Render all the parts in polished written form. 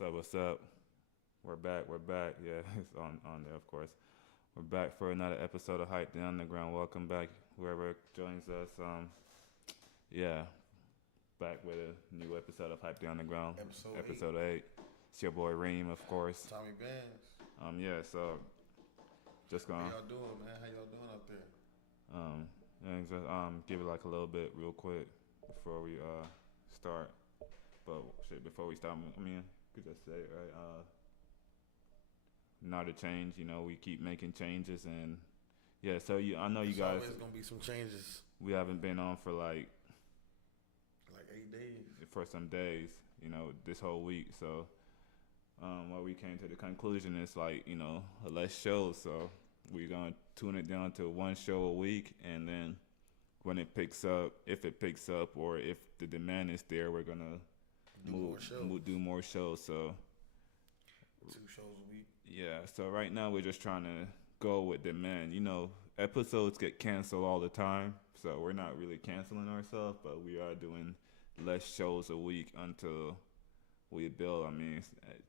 What's up? We're back. Yeah, it's on there, of course. We're back for another episode of Hype the Underground. Welcome back, whoever joins us. Yeah, back with a new episode of Hype the Underground. Episode 8. It's your boy Reem, of course. Tommy Bands. Yeah, so just gonna. How y'all doing, man? How y'all doing out there? And just give it like a little bit real quick before we start. But shit, before we start, I mean, could just say it, right? Not a change, we keep making changes, and yeah. So I know you guys. There's gonna be some changes. We haven't been on for like 8 days. For some days, this whole week. So, what we came to the conclusion is like, less shows. So we're gonna tune it down to one show a week, and then when it picks up, if it picks up, or if the demand is there, we're gonna do more shows. So 2 shows a week. Yeah. So right now we're just trying to go with demand. Episodes get canceled all the time, so we're not really canceling ourselves, but we are doing less shows a week until we build. I mean,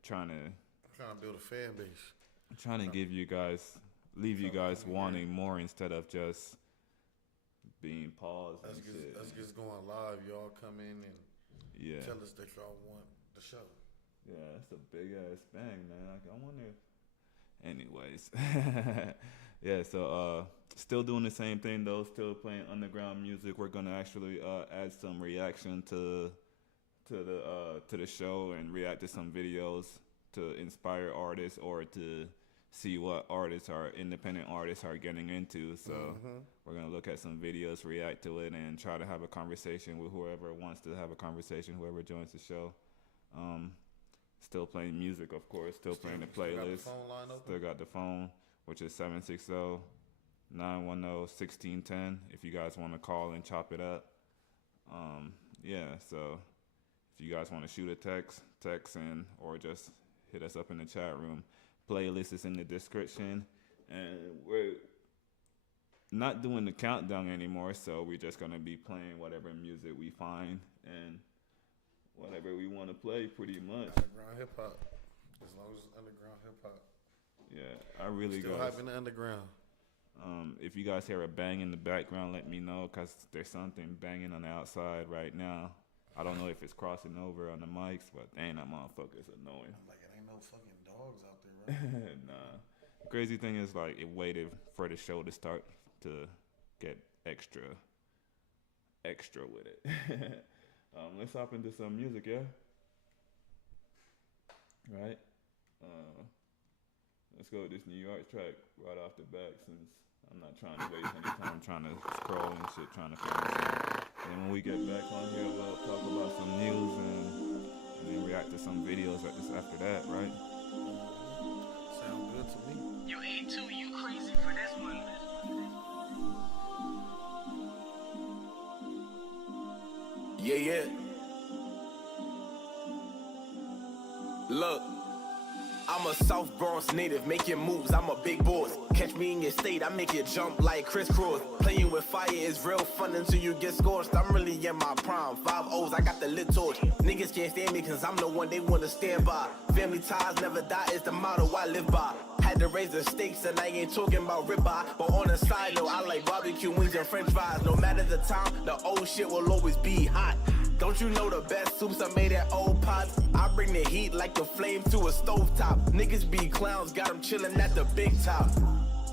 trying to build a fan base. Trying to give you guys, leave you guys wanting more instead of just being paused. Let's get going live. Y'all come in and tell us that y'all want the show. Yeah, that's a big ass bang, man. I wonder. Anyways, yeah. So still doing the same thing though. Still playing underground music. We're gonna actually add some reaction to the show and react to some videos to inspire artists or to see what independent artists are getting into. So we're gonna look at some videos, react to it, and try to have a conversation with whoever wants to have a conversation. Whoever joins the show. Still playing music, of course. Still playing the playlist. Still got the phone, which is 760-910-1610. If you guys want to call and chop it up. Yeah, so if you guys want to shoot a text in, or just hit us up in the chat room. Playlist is in the description. And we're not doing the countdown anymore, so we're just going to be playing whatever music we find. And whatever we want to play, pretty much. Underground hip hop, as long as it's underground hip hop. Yeah, I really still hyping the underground. If you guys hear a bang in the background, let me know, cause there's something banging on the outside right now. I don't know if it's crossing over on the mics, but dang, that motherfucker's annoying. I'm like, it ain't no fucking dogs out there, right? Nah. The crazy thing is, like, it waited for the show to start to get extra with it. Let's hop into some music, yeah? Right? Let's go with this New York track right off the bat, since I'm not trying to waste any time. I'm trying to scroll and shit, trying to find something. And then when we get back on here, we'll talk about some news and then react to some videos after that, right? Sound good to me. You A2, you crazy for this one. Yeah. Look, I'm a South Bronx native, making moves, I'm a big boss. Catch me in your state, I make it jump like crisscross. Playing with fire is real fun until you get scorched. I'm really in my prime, 5 O's, I got the lit torch. Niggas can't stand me cause I'm the one they wanna stand by. Family ties never die is the motto I live by. Had to raise the stakes and I ain't talking about ribeye. But on a side note, I like barbecue wings and french fries. No matter the time, the old shit will always be hot. Don't you know the best soups are made at old pots? I bring the heat like the flame to a stovetop. Niggas be clowns, got them chillin' at the big top.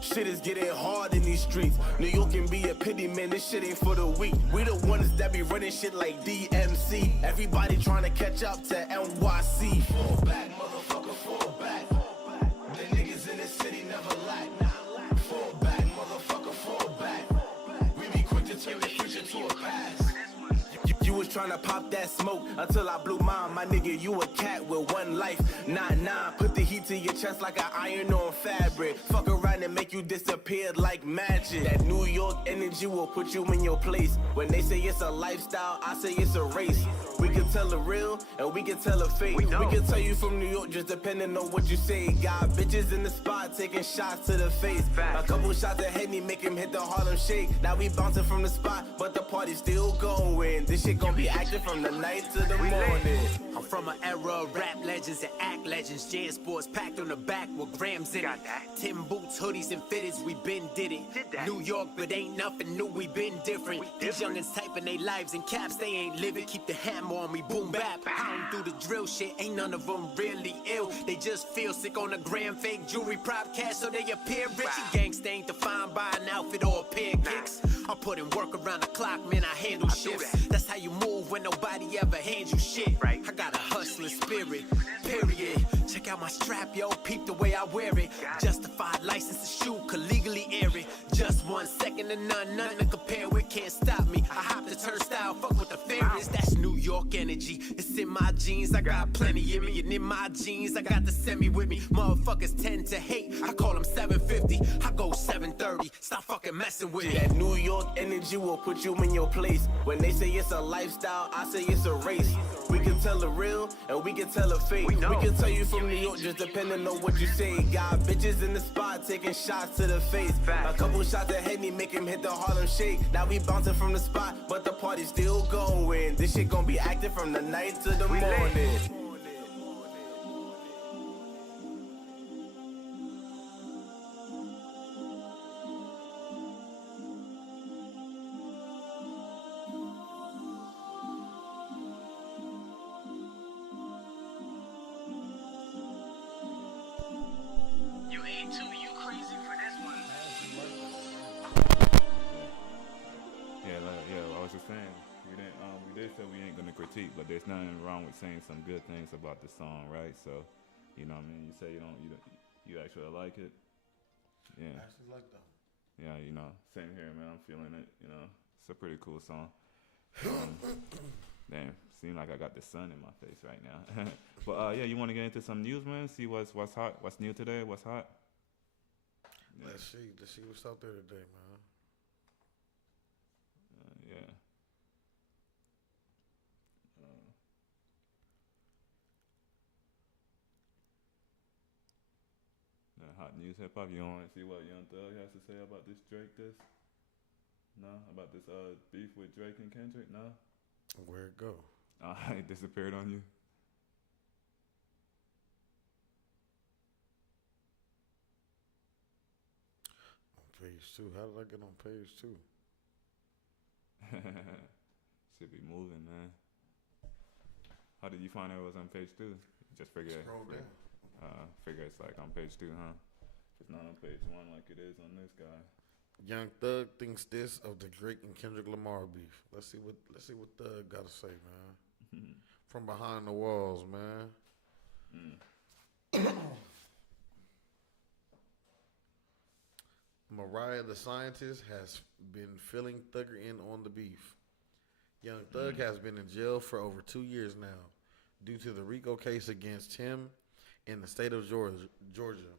Shit is getting hard in these streets. New York can be a pity, man, this shit ain't for the weak. We the ones that be running shit like DMC. Everybody trying to catch up to NYC. Fall back, motherfucker, fall back. The niggas in the city never lack. Fall back, motherfucker, fall back. We be quick to turn the future to a past. You was tryna pop that smoke until I blew mine. My nigga, you a cat with one life. Nah, put the heat to your chest like an iron on fabric. Fuck around and make you disappear like magic. That New York energy will put you in your place. When they say it's a lifestyle, I say it's a race. We can tell the real and we can tell the fake. We can tell you from New York just depending on what you say. Got bitches in the spot taking shots to the face. A couple shots of Henny make him hit the Harlem Shake. Now we bouncing from the spot, but the party still going. This shit gon' be active from the night to the morning. I'm from an era of rap legends and act legends. Jan Sports packed on the back with grams in it. Tim boots, hoodies, and fitteds, we been did it. New York, but ain't nothing new, we been different. These youngins typing they lives in caps, they ain't living. Keep the hammer on me, boom bap. I don't do the drill shit, ain't none of them really ill. They just feel sick on the gram, fake jewelry, prop cash, so they appear rich. Gangsta ain't defined by an outfit or a pair of kicks. I put in work around the clock, man, I handle shifts. That's how you move when nobody ever hands you shit. I got a hustling spirit, period. Check out my strap, yo, peep the way I wear it. Justified license to shoot, could legally air it. Just 1 second and nothing to compare with. Can't stop me, I hop the turnstile, fuck with the fairies. That's New York energy, it's in my jeans. I got plenty in me, and in my jeans I got the semi with me. Motherfuckers tend to hate, I call them 750, I go 730. Stop fucking messing with me. That New York energy will put you in your place. When they say it's a lifestyle, I say it's a race. We can tell the real and we can tell the fake. We can tell you from New York just depending on what you say. Got bitches in the spot taking shots to the face. A couple shots of Henny make him hit the Harlem Shake. Now we bouncing from the spot, but the party's still going. This shit gon' be active from the night to the morning. You A2, you crazy for this one. I was just saying, we did say we ain't gonna critique, but there's nothing wrong with saying some good things about the song, right? So, you know what I mean? You say you actually like it. Yeah. I actually like that. Yeah, same here, man. I'm feeling it. It's a pretty cool song. Damn, seem like I got the sun in my face right now. But yeah, you want to get into some news, man? See what's hot, what's new today, what's hot. Yeah. Let's see what's out there today, man. Yeah. Hot news hip hop. You don't want to see what Young Thug has to say about this Drake? No, about this beef with Drake and Kendrick. No. Where'd it go? It disappeared on you. On page 2. How did I get on page 2? Should be moving, man. How did you find out it was on page 2? Just figure. Scroll down. Figure it's like on page 2, huh? It's not on page 1 like it is on this guy. Young Thug thinks this of the Drake and Kendrick Lamar beef. Let's see what Thug got to say, man. From behind the walls, man. Mariah the Scientist has been filling Thugger in on the beef. Young Thug has been in jail for over 2 years now due to the RICO case against him in the state of Georgia.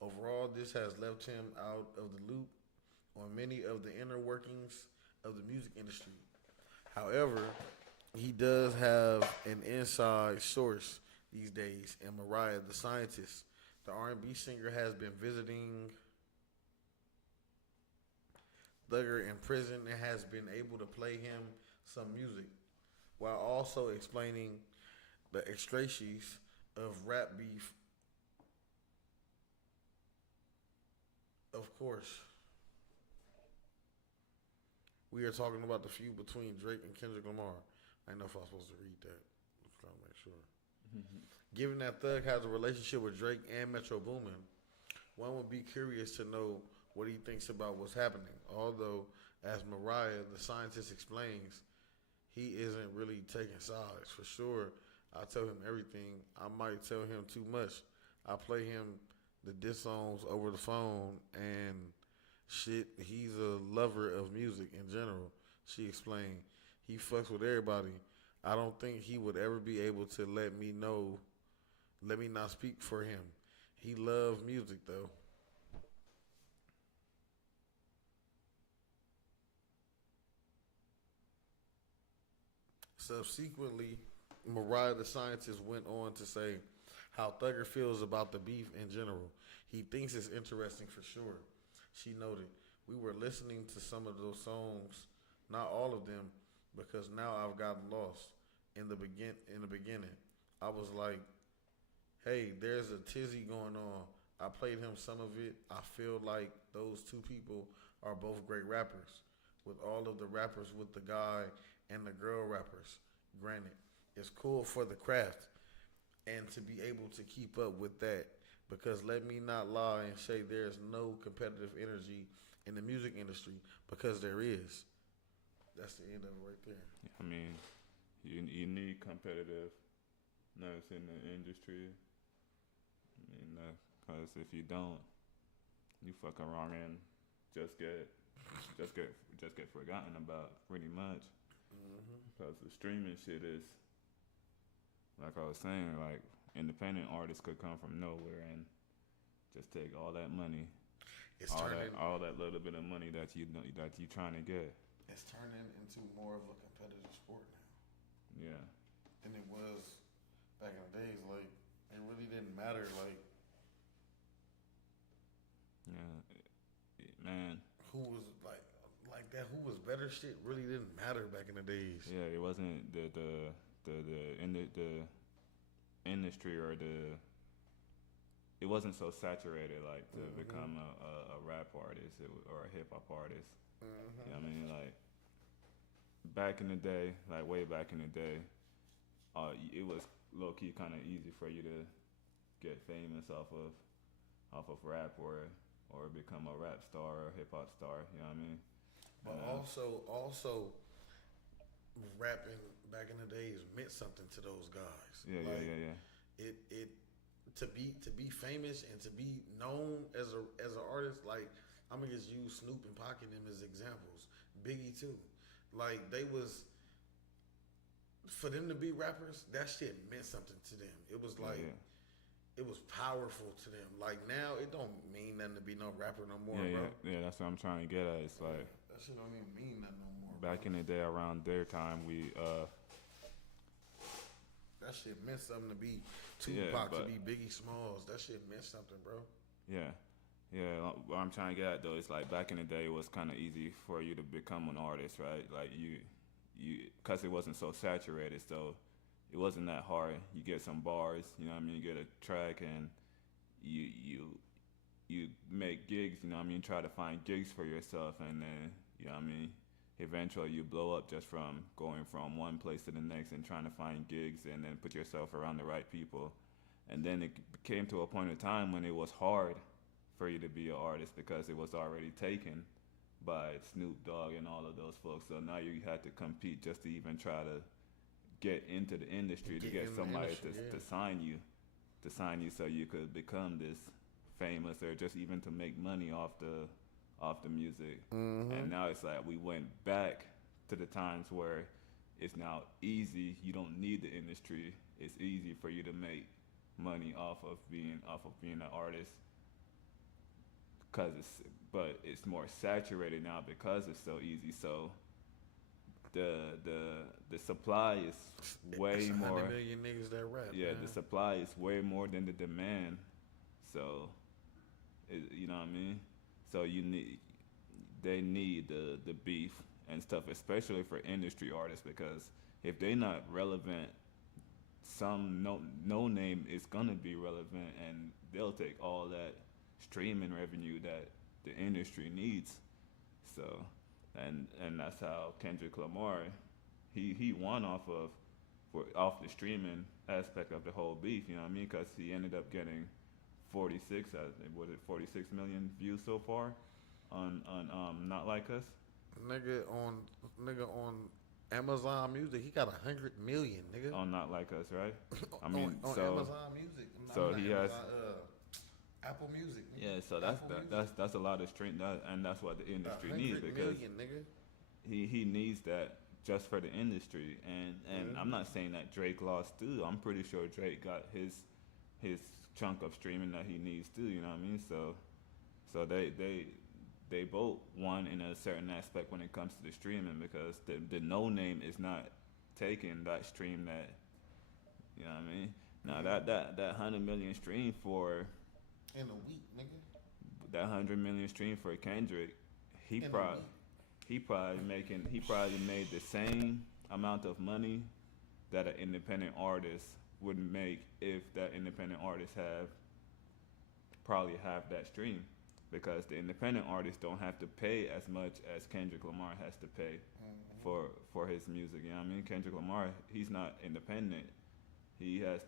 Overall, this has left him out of the loop on many of the inner workings of the music industry. However, he does have an inside source these days, and Mariah the Scientist, the R&B singer, has been visiting Thugger in prison and has been able to play him some music while also explaining the extracies of rap beef. Of course, we are talking about the feud between Drake and Kendrick Lamar. I didn't know if I was supposed to read that. I'm trying to make sure. Given that Thug has a relationship with Drake and Metro Boomin, one would be curious to know what he thinks about what's happening. Although, as Mariah the Scientist explains, he isn't really taking sides. For sure, I tell him everything. I might tell him too much. I play him the diss songs over the phone and shit. He's a lover of music in general. She explained. He fucks with everybody. I don't think he would ever be able to let me not speak for him. He loves music though. Subsequently, Mariah the Scientist went on to say how Thugger feels about the beef in general. He thinks it's interesting for sure. She noted, we were listening to some of those songs, not all of them, because now I've gotten lost. In the beginning, I was like, hey, there's a tizzy going on. I played him some of it. I feel like those two people are both great rappers. With all of the rappers, with the guy and the girl rappers, granted, it's cool for the craft and to be able to keep up with that. Because let me not lie and say there's no competitive energy in the music industry because there is. That's the end of it right there. I mean, you need competitiveness in the industry. I mean, because if you don't, you fucking wrong and just get just get forgotten about pretty much. Because the streaming shit is, like I was saying, like independent artists could come from nowhere and just take all that money, It's turning all that little bit of money that you trying to get. it's turning into more of a competitive sport now Yeah, than it was back in the days. Like it really didn't matter. man. Who was like that? Who was better? Shit really didn't matter back in the days. Yeah, it wasn't the industry or it wasn't so saturated like to become a rap artist or a hip hop artist. You know what I mean? Like back in the day, like way back in the day, it was low key kind of easy for you to get famous off of rap or become a rap star or hip hop star. You know what I mean? But also, rapping back in the days meant something to those guys. Yeah, like, yeah. It to be famous and to be known as an artist. Like I'm gonna just use Snoop and Pac and them as examples. Biggie too. Like they was for them to be rappers. That shit meant something to them. It was like. Yeah. It was powerful to them. Like now, it don't mean nothing to be no rapper no more, bro. Yeah. That's what I'm trying to get at. It's like That shit don't even mean nothing no more. back in the day, around their time, we that shit meant something to be Tupac, but to be Biggie Smalls. That shit meant something, bro. yeah. What I'm trying to get at though is like back in the day, it was kind of easy for you to become an artist, right? Like you, because it wasn't so saturated, so it wasn't that hard. You get some bars, you know what I mean? You get a track and you make gigs, you know what I mean? Try to find gigs for yourself and then, you know what I mean? Eventually you blow up just from going from one place to the next and trying to find gigs and then put yourself around the right people. And then it came to a point of time when it was hard for you to be an artist because it was already taken by Snoop Dogg and all of those folks. So now you had to compete just to even try to get into the industry, to get somebody to sign you so you could become this famous or just even to make money off the music. And now it's like we went back to the times where it's now easy. You don't need the industry. It's easy for you to make money off of being an artist but it's more saturated now because it's so easy. So the supply is way it's 100 more. million niggas that rap. Yeah, man. the supply is way more than the demand. So, you know what I mean. So they need the beef and stuff, especially for industry artists, because if they're not relevant, some no name is gonna be relevant, and they'll take all that streaming revenue that the industry needs. So. And that's how Kendrick Lamar, he won off the streaming aspect of the whole beef. You know what I mean? Because he ended up getting 46 million views so far on Not Like Us. Nigga on Amazon Music, he got 100 million, nigga. On Not Like Us, right? I mean, on so Amazon Music. so he has. Apple Music. Yeah, so that's a lot of stream, and that's what the industry needs, because he needs that just for the industry. And I'm not saying that Drake lost too. I'm pretty sure Drake got his chunk of streaming that he needs too. You know what I mean? So they both won in a certain aspect when it comes to the streaming, because the no name is not taking that stream that, you know what I mean? Now that 100 million stream for in a week, nigga. That 100 million stream for Kendrick, he he probably made the same amount of money that an independent artist would make if that independent artist probably have that stream, because the independent artists don't have to pay as much as Kendrick Lamar has to pay for his music. You know what I mean? Kendrick Lamar, he's not independent. He has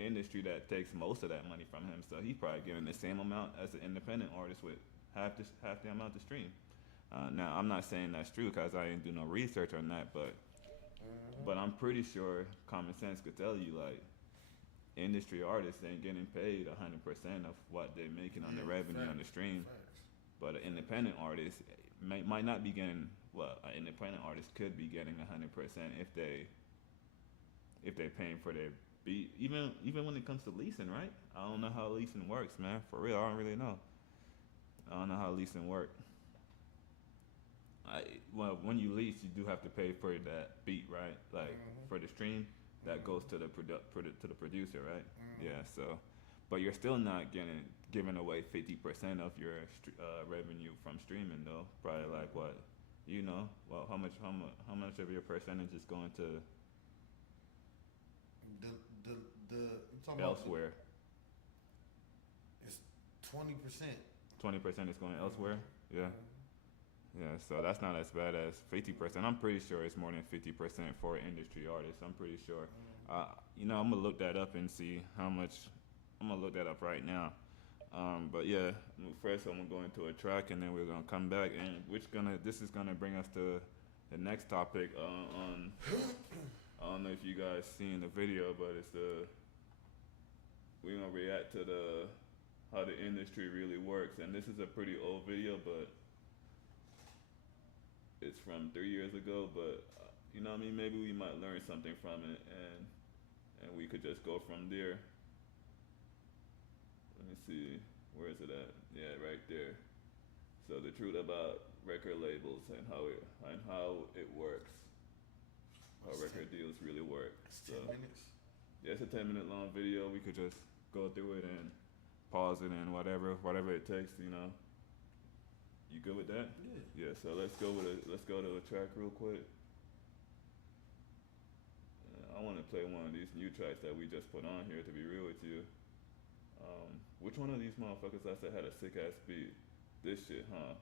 industry that takes most of that money from him, so he's probably getting the same amount as an independent artist with half the amount to stream. Now I'm not saying that's true because I didn't do no research on that, but I'm pretty sure common sense could tell you like industry artists ain't getting paid 100% of what they're making on the revenue on the stream. But an independent artist might not be getting, well, an independent artist could be getting 100% if they're paying for their beat. Even when it comes to leasing, right? I don't know how leasing works, man. For real, I don't really know. I don't know how leasing works. Well, when you lease, you do have to pay for that beat, right? Like for the stream. That goes to the producer, right? Yeah. So, but you're still not giving away 50% of your revenue from streaming, though. Probably like what, well, how much of your percentage is going to you talking elsewhere? It's 20%. 20% is going elsewhere. Yeah. Yeah, so that's not as bad as 50%. I'm pretty sure it's more than 50% for industry artists. I'm pretty sure. I'm gonna look that up and see how much. I'm gonna look that up right now. But yeah, first I'm gonna go into a track and then we're gonna come back, and this is gonna bring us to the next topic. On I don't know if you guys seen the video, but we're gonna react to how the industry really works, and this is a pretty old video, but it's from 3 years ago, but you know what I mean, maybe we might learn something from it, and we could just go from there. Let me see, where is it at? Yeah, right there. So the truth about record labels and how it works, how record deals really work. It's So 10 minutes. yeah, it's a 10-minute long video. We could just go through it and pause it and whatever it takes, You good with that? Yeah. So let's go to a track real quick. I want to play one of these new tracks that we just put on here. To be real with you, which one of these motherfuckers I said had a sick ass beat? This shit, huh?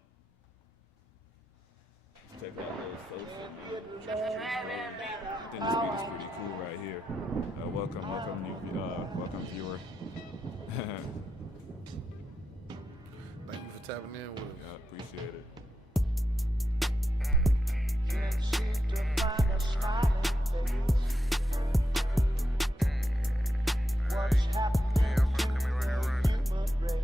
Let's check out Lil Sosa, man. I think this beat is pretty cool right here. Welcome viewer. Thank you for tapping in with us. I appreciate it. Can't seem to find a smiling face. What's happening to the human race?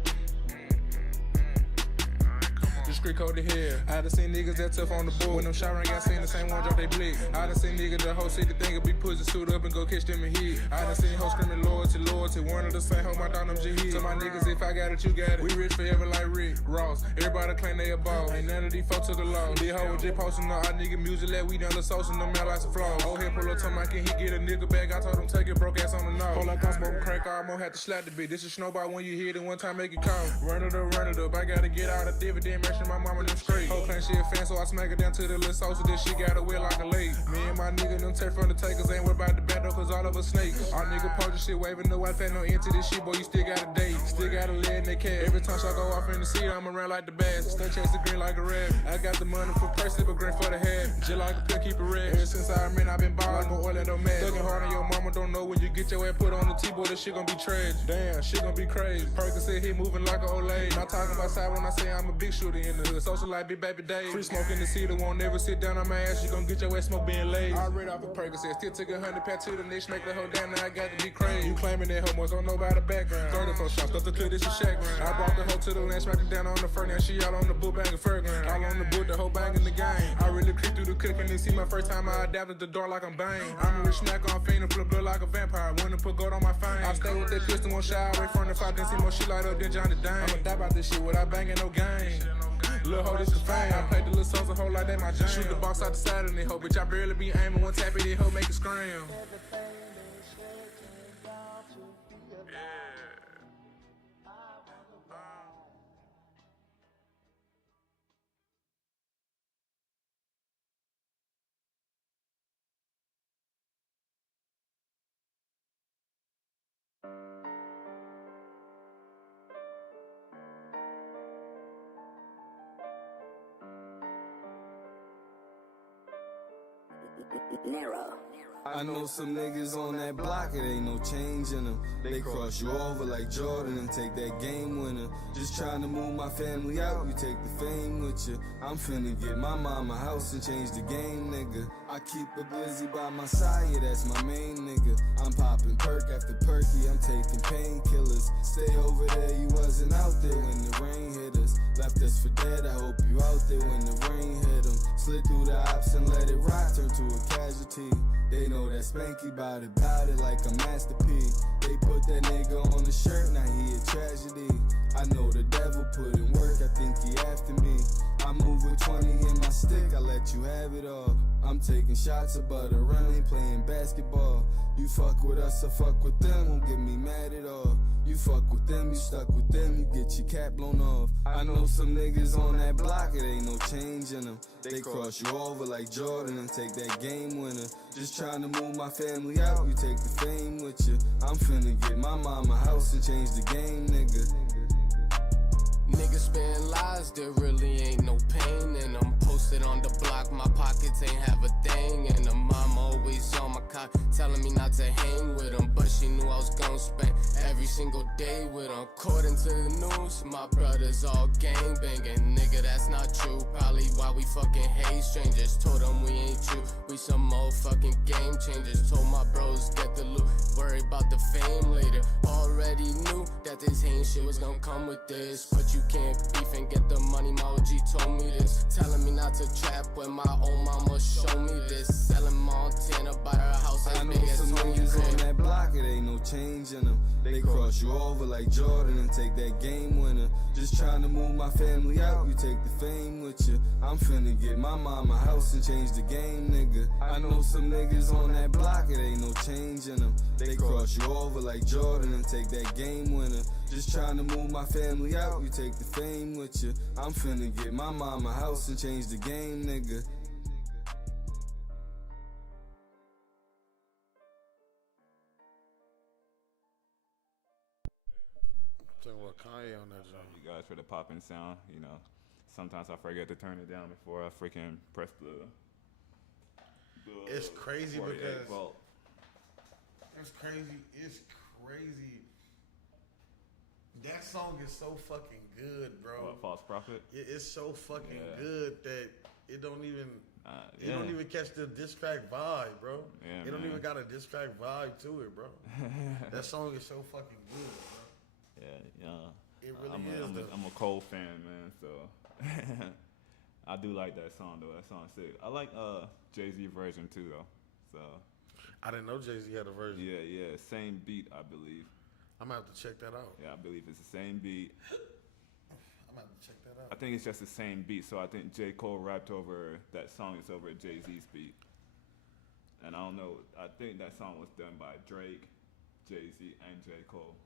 The street code to hell. I done seen niggas that tough on the board. When them shot ring, I seen the same one drop they blick. I done seen niggas the whole city think it be pussy suit up and go catch them and hit. I done seen hoes screaming loyalty. One of the same hoe, my dog them jihad. So my niggas, if I got it, you got it. We rich forever like Rick Ross. Everybody claim they a boss. Ain't none of these folks to the law. These hoes just posting on our nigga music like we done the sauce and them out like some flaws. Old head pull up to my can he get a nigga back? I told him take it broke ass on the nose. Hold like I'm smoking crack, I almost had to slap the bitch. This is snowball when you hit it one time, make it count. Run it up. I gotta get out of dividend, make sure my mama them straight. Whole claim she a fan, so I smack her down to the little sauce. This shit got her wet like a lake. Me and my nigga them take from the takers, ain't worried about the back though, cause all of us snakes. Our nigga post shit waving the white fat no into this shit, boy, you still got a date. Still got a lead in the cat. Every time I go off in the seat, I'm around like the bass. Stay chasing green like a rabbit. I got the money for person, but green for the head. Just like a pill, keep it red. Ever since I remember, I've been ballin' like Orlando mad. Thuggin' hard on your mama, don't know when you get your ass put on the T-boy, this shit gon' be tragic. Damn, shit gon' be crazy. Perkins said he moving like an old lady. Not talking about side when I say I'm a big shooter in the hood. Social like Big Baby Dave. Free smoke in the city, won't never sit down on my ass. You gon' get your ass smoke being lazy. I read off a Perkins said, still took 100 pat to the next, make the hoe down, now I got to be crazy. You claiming that homos don't know about the background. 34 shots, stuff to clear this is shack round. I brought the hoe to the land, smacked it down on the fur, now she out on the boot banging fur ground. All on the boot, the whole bang in the game. I really creep through the cooking and see my first time I adapted the door like I'm bang. I'm a rich snack on fiend and flip blood like a vampire. Wanna put gold on my fame. I stay with that pistol, won't shy away from the fight, then see more shit light up than Johnny Dang. I'ma die about this shit without banging no game. Lil' ho, this is fame. I played the little songs a whole like that my jam. Shoot the box out the side of the hoe, bitch, I barely be aiming. One tap it, that hoe make it scream. Everything I know some niggas on that block, it ain't no change in them. They cross you over like Jordan and take that game winner. Just trying to move my family out, you take the fame with you. I'm finna get my mama house and change the game, nigga. I keep a Blizzy by my side, yeah, that's my main nigga. I'm popping perk after perky, I'm taking painkillers. Stay over there, you wasn't out there when the rain hit us. Left us for dead, I hope you out there when the rain hit them. Slid through the ops and let it rock, turn to a casualty. They know that Spanky bout it like a masterpiece. They put that nigga on the shirt, now he a tragedy. I know the devil put in work, I think he after me. I move with 20 in my stick, I let you have it all. I'm taking shots of butter, running, playing basketball. You fuck with us, I fuck with them, won't get me mad at all. You fuck with them, you stuck with them, you get your cap blown off. I know some niggas on that block, it ain't no change in them. They cross you over like Jordan and take that game winner. Just trying to move my family out, you take the fame with you. I'm finna get my mama house and change the game, nigga. Niggas spitting lies, there really ain't no pain in them. Posted on the block, my pockets ain't have a thing in them. Mama always on my cock, telling me not to hang with them. But she knew I was gon' spend every single day with them. According to the news, my brothers all gang banging. Nigga, that's not true, probably why we fucking hate strangers. Told them we ain't you, we some old fucking game changers. Told my bros get the loot, worry about the fame later. Already knew that this hating shit was gonna come with this. But you can't beef and get the money, my OG told me this. Telling me not to trap when my old mama showed me this. Selling Montana, buy her house as I know big as some Tony niggas on Crib. that block, it ain't no change in them. They cross you over like Jordan and take that game winner. Just trying to move my family out, you take the fame with you. I'm finna get my mama house and change the game, nigga. I know some niggas on that block, it ain't no change in them. They cross you over like Jordan and take that game winner. Just trying to move my family out, you take the fame with you. I'm finna get my mama house and change the game, nigga. Talking about Kanye on that joint. You guys for the popping sound, you know. Sometimes I forget to turn it down before I freaking press the It's crazy 48 because volt. it's crazy. That song is so fucking good, bro. What, False Prophet? It's so fucking Yeah. good that it don't even you Yeah. don't even catch the diss track vibe, bro. Yeah, it don't man. even got a diss track vibe to it, bro. That song is so fucking good, bro. Yeah. It really I'm is. I'm a Cole fan, man, so I do like that song though. That song's sick. I like Jay-Z version too though. So I didn't know Jay-Z had a version. yeah, same beat I believe. I'm gonna have to check that out. Yeah, I believe it's the same beat. I'm gonna have to check that out. I think it's just the same beat. So I think J. Cole rapped over that song. It's over Jay-Z's beat. And I don't know. I think that song was done by Drake, Jay-Z, and J. Cole.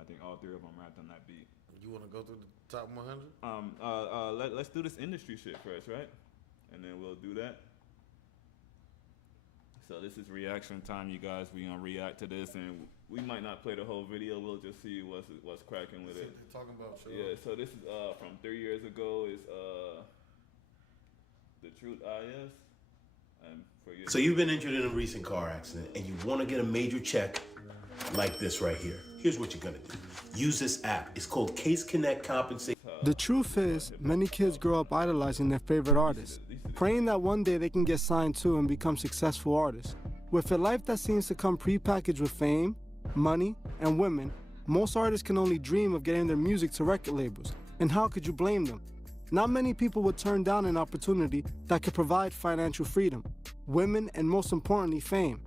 I think all three of them rapped on that beat. You want to go through the top 100? Let's do this industry shit first, right? And then we'll do that. So this is reaction time, you guys. We gonna react to this, and we might not play the whole video. We'll just see what's cracking with See it. what they're talking about, sure. Yeah. So this is from 3 years ago. Is The Truth IS. And for you. So you've been injured in a recent car accident and you want to get a major check like this right here. Here's what you're going to do. Use this app. It's called Case Connect Compensation. The truth is, many kids grow up idolizing their favorite artists, praying that one day they can get signed to and become successful artists. With a life that seems to come prepackaged with fame, money, and women, most artists can only dream of getting their music to record labels. And how could you blame them? Not many people would turn down an opportunity that could provide financial freedom, women, and most importantly, fame.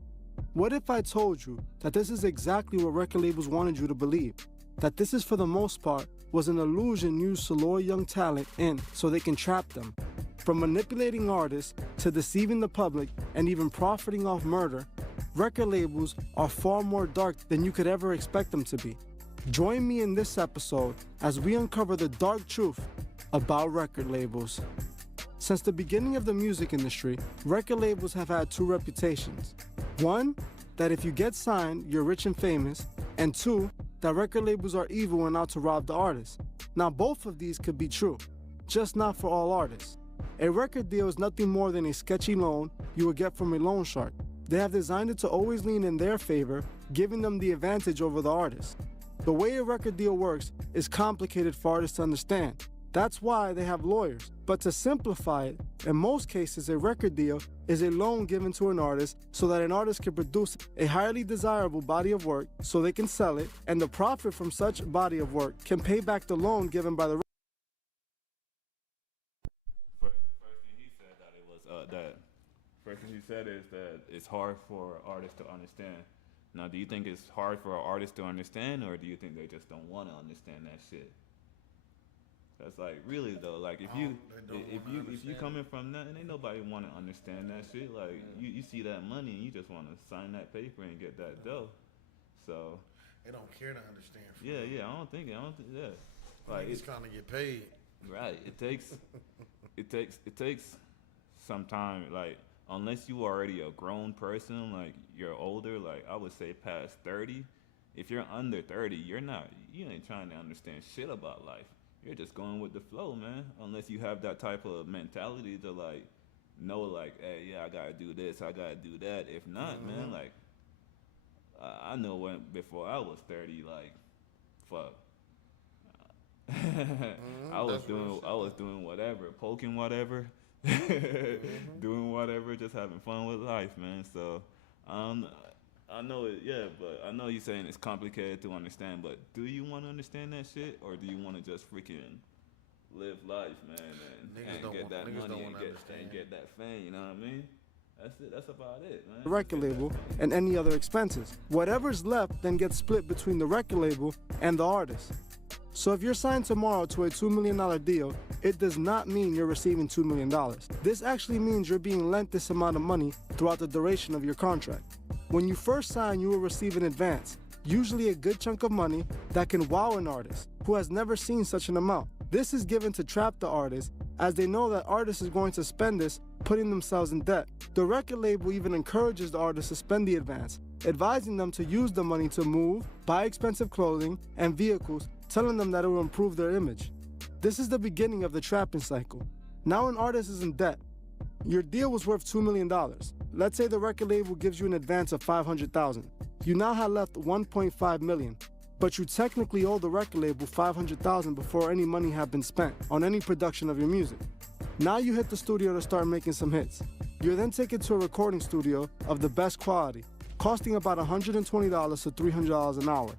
What if I told you that this is exactly what record labels wanted you to believe? That this is, for the most part, was an illusion used to lure young talent in so they can trap them. From manipulating artists to deceiving the public and even profiting off murder, record labels are far more dark than you could ever expect them to be. Join me in this episode as we uncover the dark truth about record labels. Since the beginning of the music industry, record labels have had two reputations. One, that if you get signed, you're rich and famous, and two, that record labels are evil and out to rob the artist. Now, both of these could be true, just not for all artists. A record deal is nothing more than a sketchy loan you would get from a loan shark. They have designed it to always lean in their favor, giving them the advantage over the artist. The way a record deal works is complicated for artists to understand. That's why they have lawyers. But to simplify it, in most cases, a record deal is a loan given to an artist so that an artist can produce a highly desirable body of work so they can sell it, and the profit from such body of work can pay back the loan given by the First thing he said is that it's hard for artists to understand. Now, do you think it's hard for artists to understand, or do you think they just don't want to understand that shit? That's like really though. Like if you coming from nothing, ain't nobody want to understand that shit. Like you see that money and you just want to sign that paper and get that dough. So they don't care to understand. Yeah. I don't think. Yeah. Like it's trying to get paid. Right. It takes some time. Like unless you already a grown person, like you're older. Like I would say past 30. If you're under 30, you ain't trying to understand shit about life. You're just going with the flow, man. Unless you have that type of mentality to like know, like, hey, yeah, I gotta do this, I gotta do that. If not, man, like, I know when before I was 30, like, fuck, I was doing whatever, poking whatever, doing whatever, just having fun with life, man. So, I know it, yeah, but I know you're saying it's complicated to understand, but do you want to understand that shit, or do you want to just freaking live life, man, and get that money and get that fame, you know what I mean? That's it, that's about it, man. Record label and any other expenses. Whatever's left then gets split between the record label and the artist. So if you're signed tomorrow to a $2 million deal, it does not mean you're receiving $2 million. This actually means you're being lent this amount of money throughout the duration of your contract. When you first sign, you will receive an advance, usually a good chunk of money that can wow an artist who has never seen such an amount. This is given to trap the artist, as they know that artist is going to spend this, putting themselves in debt. The record label even encourages the artist to spend the advance, advising them to use the money to move, buy expensive clothing and vehicles, telling them that it will improve their image. This is the beginning of the trapping cycle. Now an artist is in debt. Your deal was worth $2 million. Let's say the record label gives you an advance of $500,000. You now have left $1.5 million, but you technically owe the record label $500,000 before any money had been spent on any production of your music. Now you hit the studio to start making some hits. You're then taken to a recording studio of the best quality, costing about $120 to $300 an hour.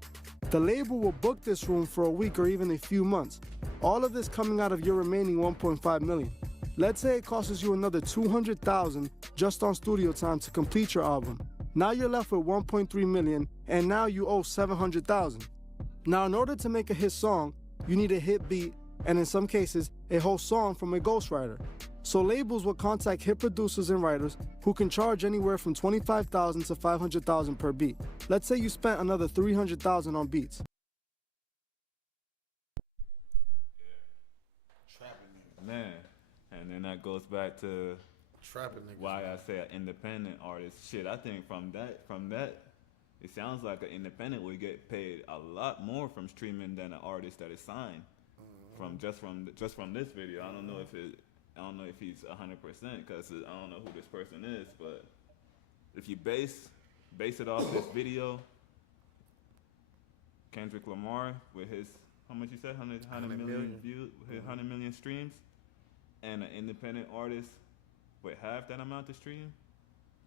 The label will book this room for a week or even a few months. All of this coming out of your remaining $1.5 million. Let's say it costs you another $200,000 just on studio time to complete your album. Now you're left with $1.3 million, and now you owe $700,000. Now, in order to make a hit song, you need a hit beat, and in some cases, a whole song from a ghostwriter. So labels will contact hit producers and writers who can charge anywhere from $25,000 to $500,000 per beat. Let's say you spent another $300,000 on beats. Man. And then that goes back to trapping niggas, why I say an independent artist. Shit, I think from that, it sounds like an independent would get paid a lot more from streaming than an artist that is signed. From this video, I don't know if he's 100% because I don't know who this person is, but if you base it off this video, Kendrick Lamar with his how much you said 100 million views, 100 million streams. And an independent artist with half that amount to stream,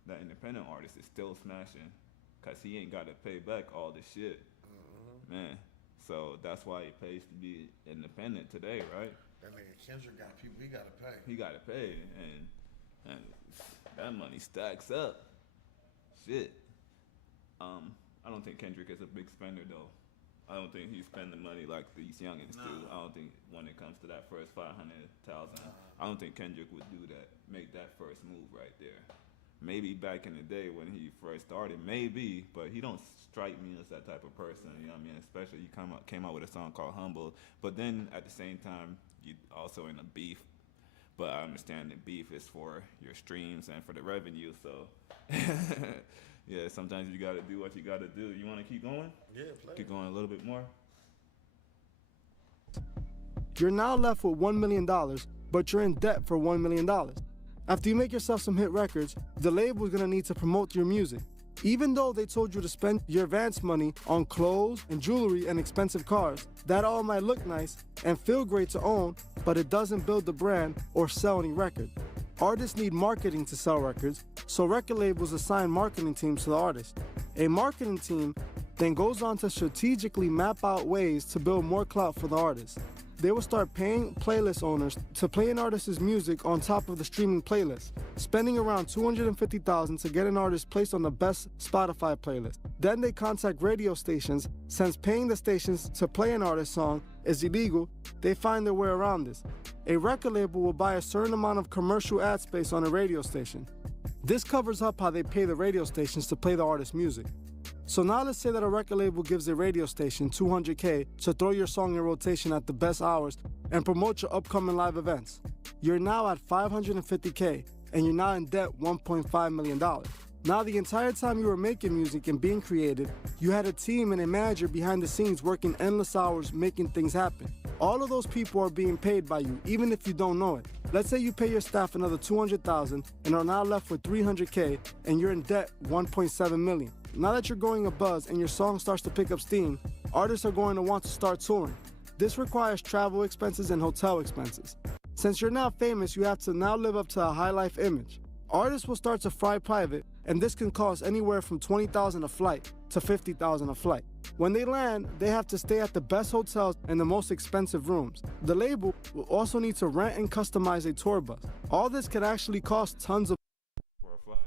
that independent artist is still smashing because he ain't got to pay back all this shit. Man, so that's why it pays to be independent today, right? That nigga Kendrick got people he got to pay. He got to pay, and that money stacks up. Shit. I don't think Kendrick is a big spender, though. I don't think he's spending money like these youngins do. I don't think when it comes to that first 500,000, I don't think Kendrick would do that, make that first move right there. Maybe back in the day when he first started, maybe, but he don't strike me as that type of person. You know what I mean? Especially you came out with a song called Humble, but then at the same time you also in a beef. But I understand that beef is for your streams and for the revenue. So yeah, sometimes you gotta do what you gotta do. You wanna keep going? Yeah, play. Keep going a little bit more. You're now left with $1 million but you're in debt for $1 million. After you make yourself some hit records, the label is gonna need to promote your music. Even though they told you to spend your advance money on clothes and jewelry and expensive cars, that all might look nice and feel great to own, but it doesn't build the brand or sell any record. Artists need marketing to sell records, so record labels assign marketing teams to the artist. A marketing team then goes on to strategically map out ways to build more clout for the artist. They will start paying playlist owners to play an artist's music on top of the streaming playlist, spending around $250,000 to get an artist placed on the best Spotify playlist. Then they contact radio stations. Since paying the stations to play an artist's song is illegal, they find their way around this. A record label will buy a certain amount of commercial ad space on a radio station. This covers up how they pay the radio stations to play the artist's music. So now let's say that a record label gives a radio station $200K to throw your song in rotation at the best hours and promote your upcoming live events. You're now at $550K and you're now in debt $1.5 million. Now the entire time you were making music and being creative, you had a team and a manager behind the scenes working endless hours making things happen. All of those people are being paid by you, even if you don't know it. Let's say you pay your staff another $200,000 and are now left with $300K and you're in debt $1.7 million. Now that you're going a buzz and your song starts to pick up steam, artists are going to want to start touring. This requires travel expenses and hotel expenses. Since you're now famous, you have to now live up to a high life image. Artists will start to fly private, and this can cost anywhere from $20,000 a flight to $50,000 a flight. When they land, they have to stay at the best hotels and the most expensive rooms. The label will also need to rent and customize a tour bus. All this could actually cost tons of For a flight?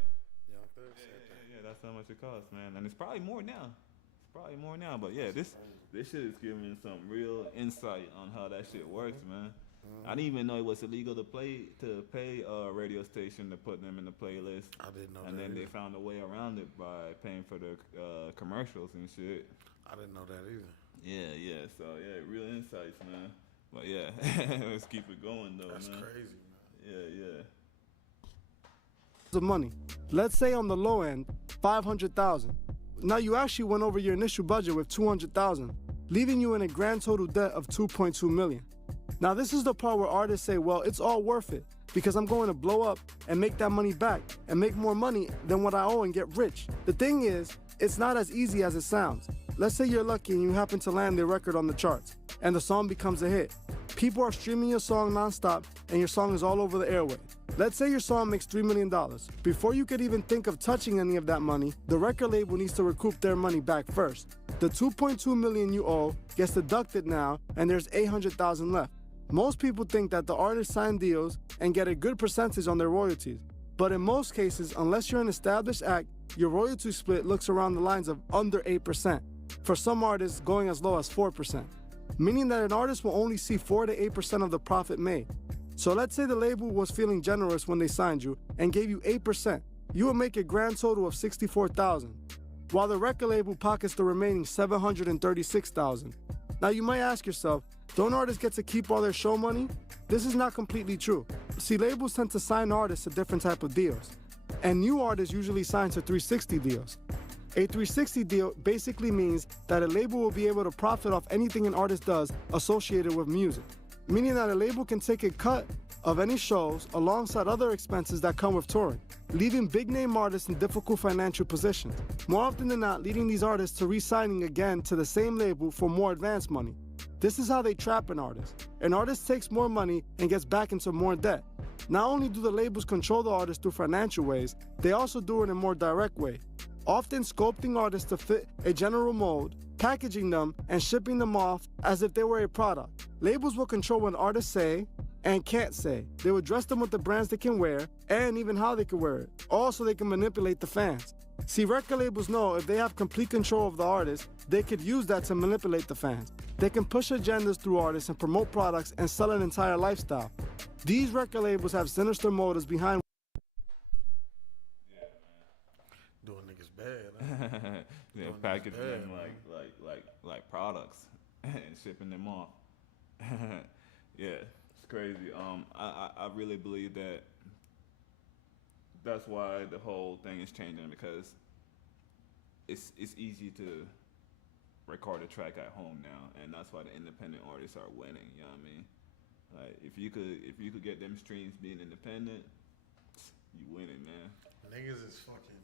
Yeah, that's how much it costs, man. And it's probably more now. But yeah, this shit is giving me some real insight on how that shit works, man. I didn't even know it was illegal to pay a radio station to put them in the playlist. I didn't know and that. And then either. they found a way around it by paying for the commercials and shit. I didn't know that either. Yeah. So yeah, real insights, man. But yeah, let's keep it going though, That's man. crazy, man. Yeah. of money. Let's say on the low end, $500,000. Now you actually went over your initial budget with $200,000, leaving you in a grand total debt of $2.2 million. Now this is the part where artists say, well, it's all worth it because I'm going to blow up and make that money back and make more money than what I owe and get rich. The thing is, it's not as easy as it sounds. Let's say you're lucky and you happen to land the record on the charts and the song becomes a hit. People are streaming your song nonstop and your song is all over the airway. Let's say your song makes $3 million. Before you could even think of touching any of that money, the record label needs to recoup their money back first. The $2.2 million you owe gets deducted now and there's $800,000 left. Most people think that the artists sign deals and get a good percentage on their royalties. But in most cases, unless you're an established act, your royalty split looks around the lines of under 8%. For some artists, going as low as 4%. Meaning that an artist will only see 4 to 8% of the profit made. So let's say the label was feeling generous when they signed you and gave you 8%. You would make a grand total of $64,000, while the record label pockets the remaining $736,000. Now you might ask yourself, don't artists get to keep all their show money? This is not completely true. See, labels tend to sign artists to different type of deals. And new artists usually sign to 360 deals. A 360 deal basically means that a label will be able to profit off anything an artist does associated with music. Meaning that a label can take a cut of any shows alongside other expenses that come with touring, leaving big-name artists in difficult financial positions. More often than not, leading these artists to re-signing again to the same label for more advance money. This is how they trap an artist. An artist takes more money and gets back into more debt. Not only do the labels control the artist through financial ways, they also do it in a more direct way, often sculpting artists to fit a general mold, packaging them, and shipping them off as if they were a product. Labels will control what artists say and can't say. They will dress them with the brands they can wear and even how they can wear it, all so they can manipulate the fans. See, record labels know if they have complete control of the artist, they could use that to manipulate the fans. They can push agendas through artists and promote products and sell an entire lifestyle. These record labels have sinister motives behind Doing niggas bad. Huh? Yeah, packaging them like products and shipping them off. Yeah, it's crazy. I really believe that that's why the whole thing is changing, because it's easy to record a track at home now, and that's why the independent artists are winning. You know what I mean? Like if you could get them streams being independent, you winning, man. Niggas is fucking.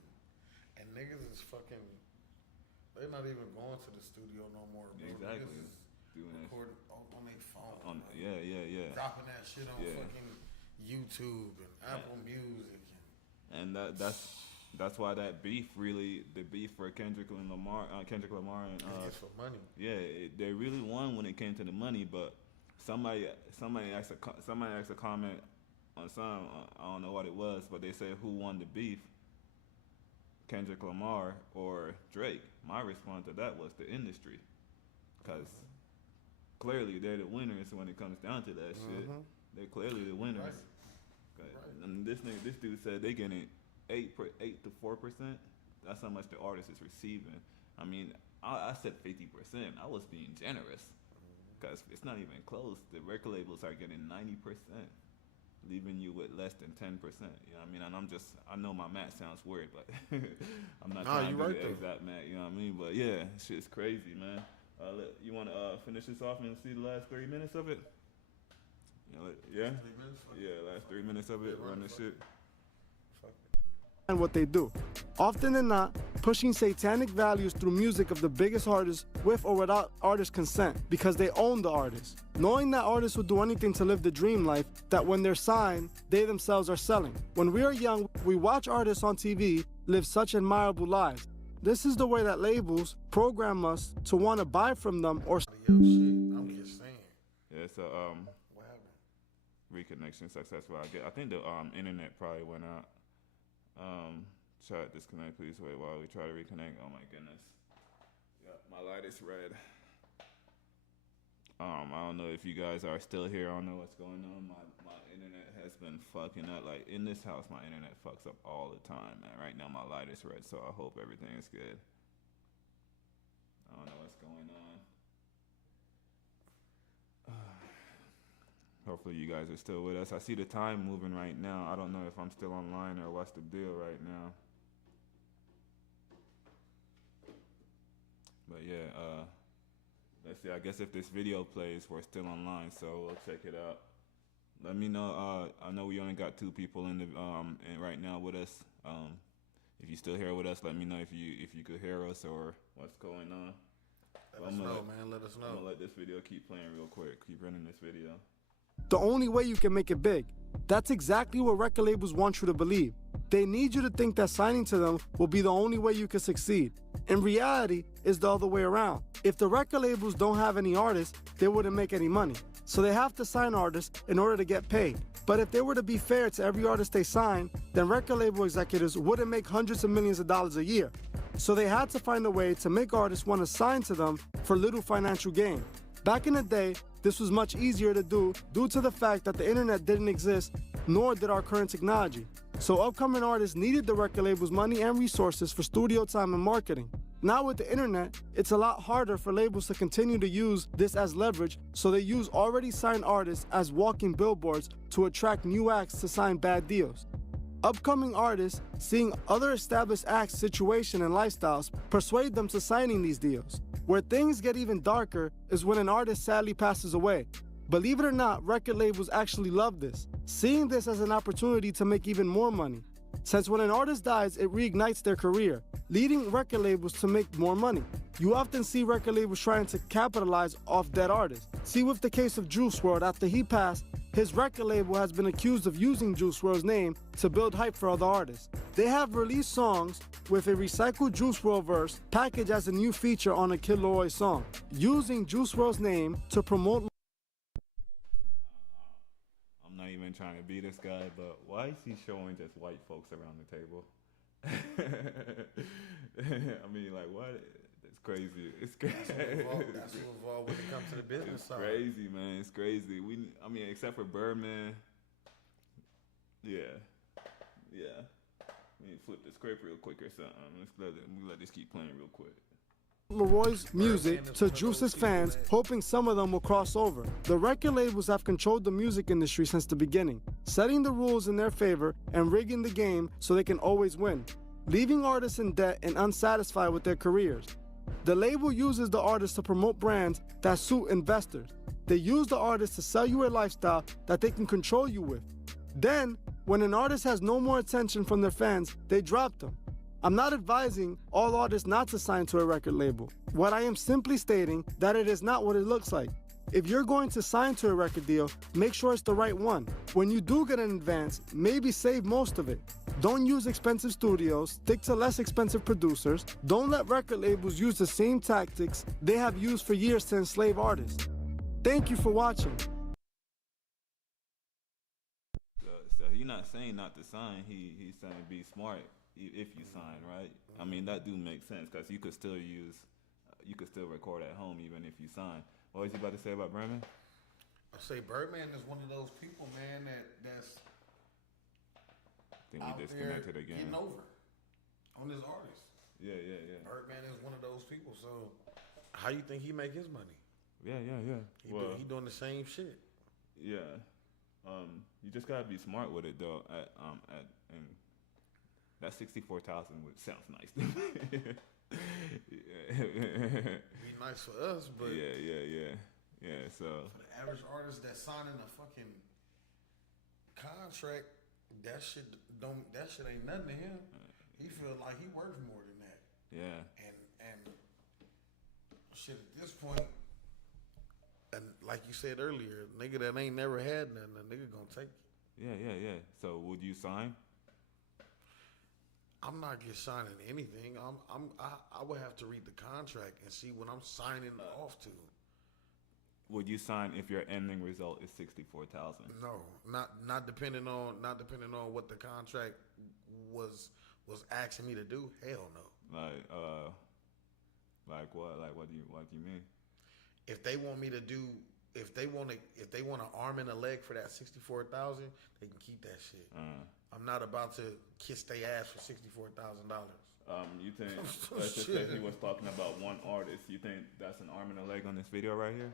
They're not even going to the studio no more, bro. Exactly. Niggas is doing recording on their phone. Yeah. Dropping that shit on fucking YouTube and Apple Music. And that's why that beef the beef for Kendrick Lamar and it's for money. Yeah, they really won when it came to the money, but somebody asked a comment on some, I don't know what it was, but they said who won the beef, Kendrick Lamar or Drake? My response to that was the industry, because clearly they're the winners when it comes down to that shit. They're clearly the winners. Right. And this dude said they getting 8 to 4%. That's how much the artist is receiving. I mean, I said 50%. I was being generous, because it's not even close. The record labels are getting 90%. Leaving you with less than 10%. You know what I mean? And I know my math sounds weird, but I'm not trying to do the exact math. You know what I mean? But yeah, shit's crazy, man. You want to finish this off and see the last 3 minutes of it? Yeah? Last 3 minutes of it. Run this shit. And what they do. Often than not, pushing satanic values through music of the biggest artists with or without artist consent, because they own the artist. Knowing that artists will do anything to live the dream life that when they're signed, they themselves are selling. When we are young, we watch artists on TV live such admirable lives. This is the way that labels program us to want to buy from them or... Yo, shit, I'm just saying. Yeah, so, what happened? Reconnection successful. I think the internet probably went out. Try to disconnect, please wait while we try to reconnect. Oh my goodness. Yeah, my light is red. I don't know if you guys are still here. I don't know what's going on. My internet has been fucking up. Like in this house, my internet fucks up all the time, man. Right now my light is red, so I hope everything is good. I don't know what's going on. Hopefully you guys are still with us. I see the time moving right now. I don't know if I'm still online or what's the deal right now. But yeah, let's see. I guess if this video plays, we're still online, so we'll check it out. Let me know. I know we only got 2 people in the and right now with us. If you still here with us, let me know if you could hear us or what's going on. Let us know, man. Let us know. I'm gonna let this video keep playing real quick. Keep running this video. The only way you can make it big. That's exactly what record labels want you to believe. They need you to think that signing to them will be the only way you can succeed. In reality, it's the other way around. If the record labels don't have any artists, they wouldn't make any money. So they have to sign artists in order to get paid. But if they were to be fair to every artist they sign, then record label executives wouldn't make hundreds of millions of dollars a year. So they had to find a way to make artists want to sign to them for little financial gain. Back in the day, this was much easier to do due to the fact that the internet didn't exist, nor did our current technology. So upcoming artists needed the record label's money and resources for studio time and marketing. Now with the internet, it's a lot harder for labels to continue to use this as leverage, so they use already signed artists as walking billboards to attract new acts to sign bad deals. Upcoming artists, seeing other established acts' situation and lifestyles, persuade them to signing these deals. Where things get even darker is when an artist sadly passes away. Believe it or not, record labels actually love this, seeing this as an opportunity to make even more money. Since when an artist dies, it reignites their career, leading record labels to make more money. You often see record labels trying to capitalize off dead artists. See with the case of Juice WRLD, after he passed, his record label has been accused of using Juice WRLD's name to build hype for other artists. They have released songs with a recycled Juice WRLD verse packaged as a new feature on a Kid Laroi song, using Juice WRLD's name to promote. I'm not even trying to be this guy, but why is he showing just white folks around the table? I mean, like, what? It's crazy. It's crazy. That's what's involved when it comes to the business side. It's crazy, man. It's crazy. I mean, except for Birdman. Yeah. Let me flip the script real quick or something. Let this keep playing real quick. Laroi's music to Juice's fans, hoping some of them will cross over. The record labels have controlled the music industry since the beginning, setting the rules in their favor and rigging the game so they can always win, leaving artists in debt and unsatisfied with their careers. The label uses the artists to promote brands that suit investors. They use the artist to sell you a lifestyle that they can control you with. Then, when an artist has no more attention from their fans, they drop them. I'm not advising all artists not to sign to a record label. What I am simply stating that it is not what it looks like. If you're going to sign to a record deal, make sure it's the right one. When you do get an advance, maybe save most of it. Don't use expensive studios, stick to less expensive producers. Don't let record labels use the same tactics they have used for years to enslave artists. Thank you for watching. So he's not saying not to sign. He's saying be smart if you sign, right? I mean, that do make sense because you could still record at home even if you sign. What was you about to say about Birdman? I say Birdman is one of those people, man, that's I think we disconnected again. Getting over on his artist. Yeah. Birdman is one of those people. So, how you think he make his money? Yeah. He doing the same shit. Yeah. You just gotta be smart with it though. And that 64,000 sounds nice. Be nice for us, but yeah. So for the average artist that's signing a fucking contract, that shit ain't nothing to him. He feel like he worth more than that. Yeah. And shit at this point, and like you said earlier, nigga that ain't never had nothing, a nigga gonna take it. Yeah. So would you sign? I'm not just signing anything. I would have to read the contract and see what I'm signing off to. Would you sign if your ending result is 64,000? No, not depending on what the contract was asking me to do. Hell no. Like what? Like what do you mean? If they want me to do, if they want an arm and a leg for that 64,000, they can keep that shit. I'm not about to kiss their ass for $64,000. You think? Let's just say he was talking about one artist. You think that's an arm and a leg on this video right here?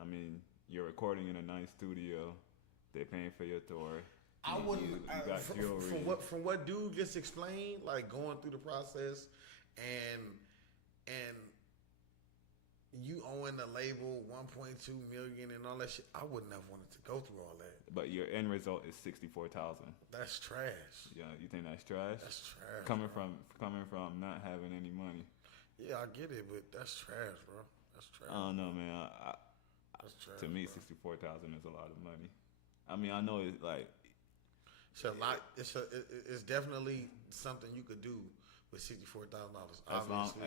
I mean, you're recording in a nice studio. They're paying for your tour. I wouldn't. You got jewelry. From what dude just explained, like going through the process, and you owing the label $1.2 million and all that shit, I wouldn't have wanted to go through all that. But your end result is 64,000. That's trash. Yeah, you think that's trash? That's trash. Coming from not having any money. Yeah, I get it, but that's trash, bro. That's trash. I don't know, man. That's trash. To me, 64,000 is a lot of money. I mean, I know it's like it's a lot. It's definitely something you could do with $64,000.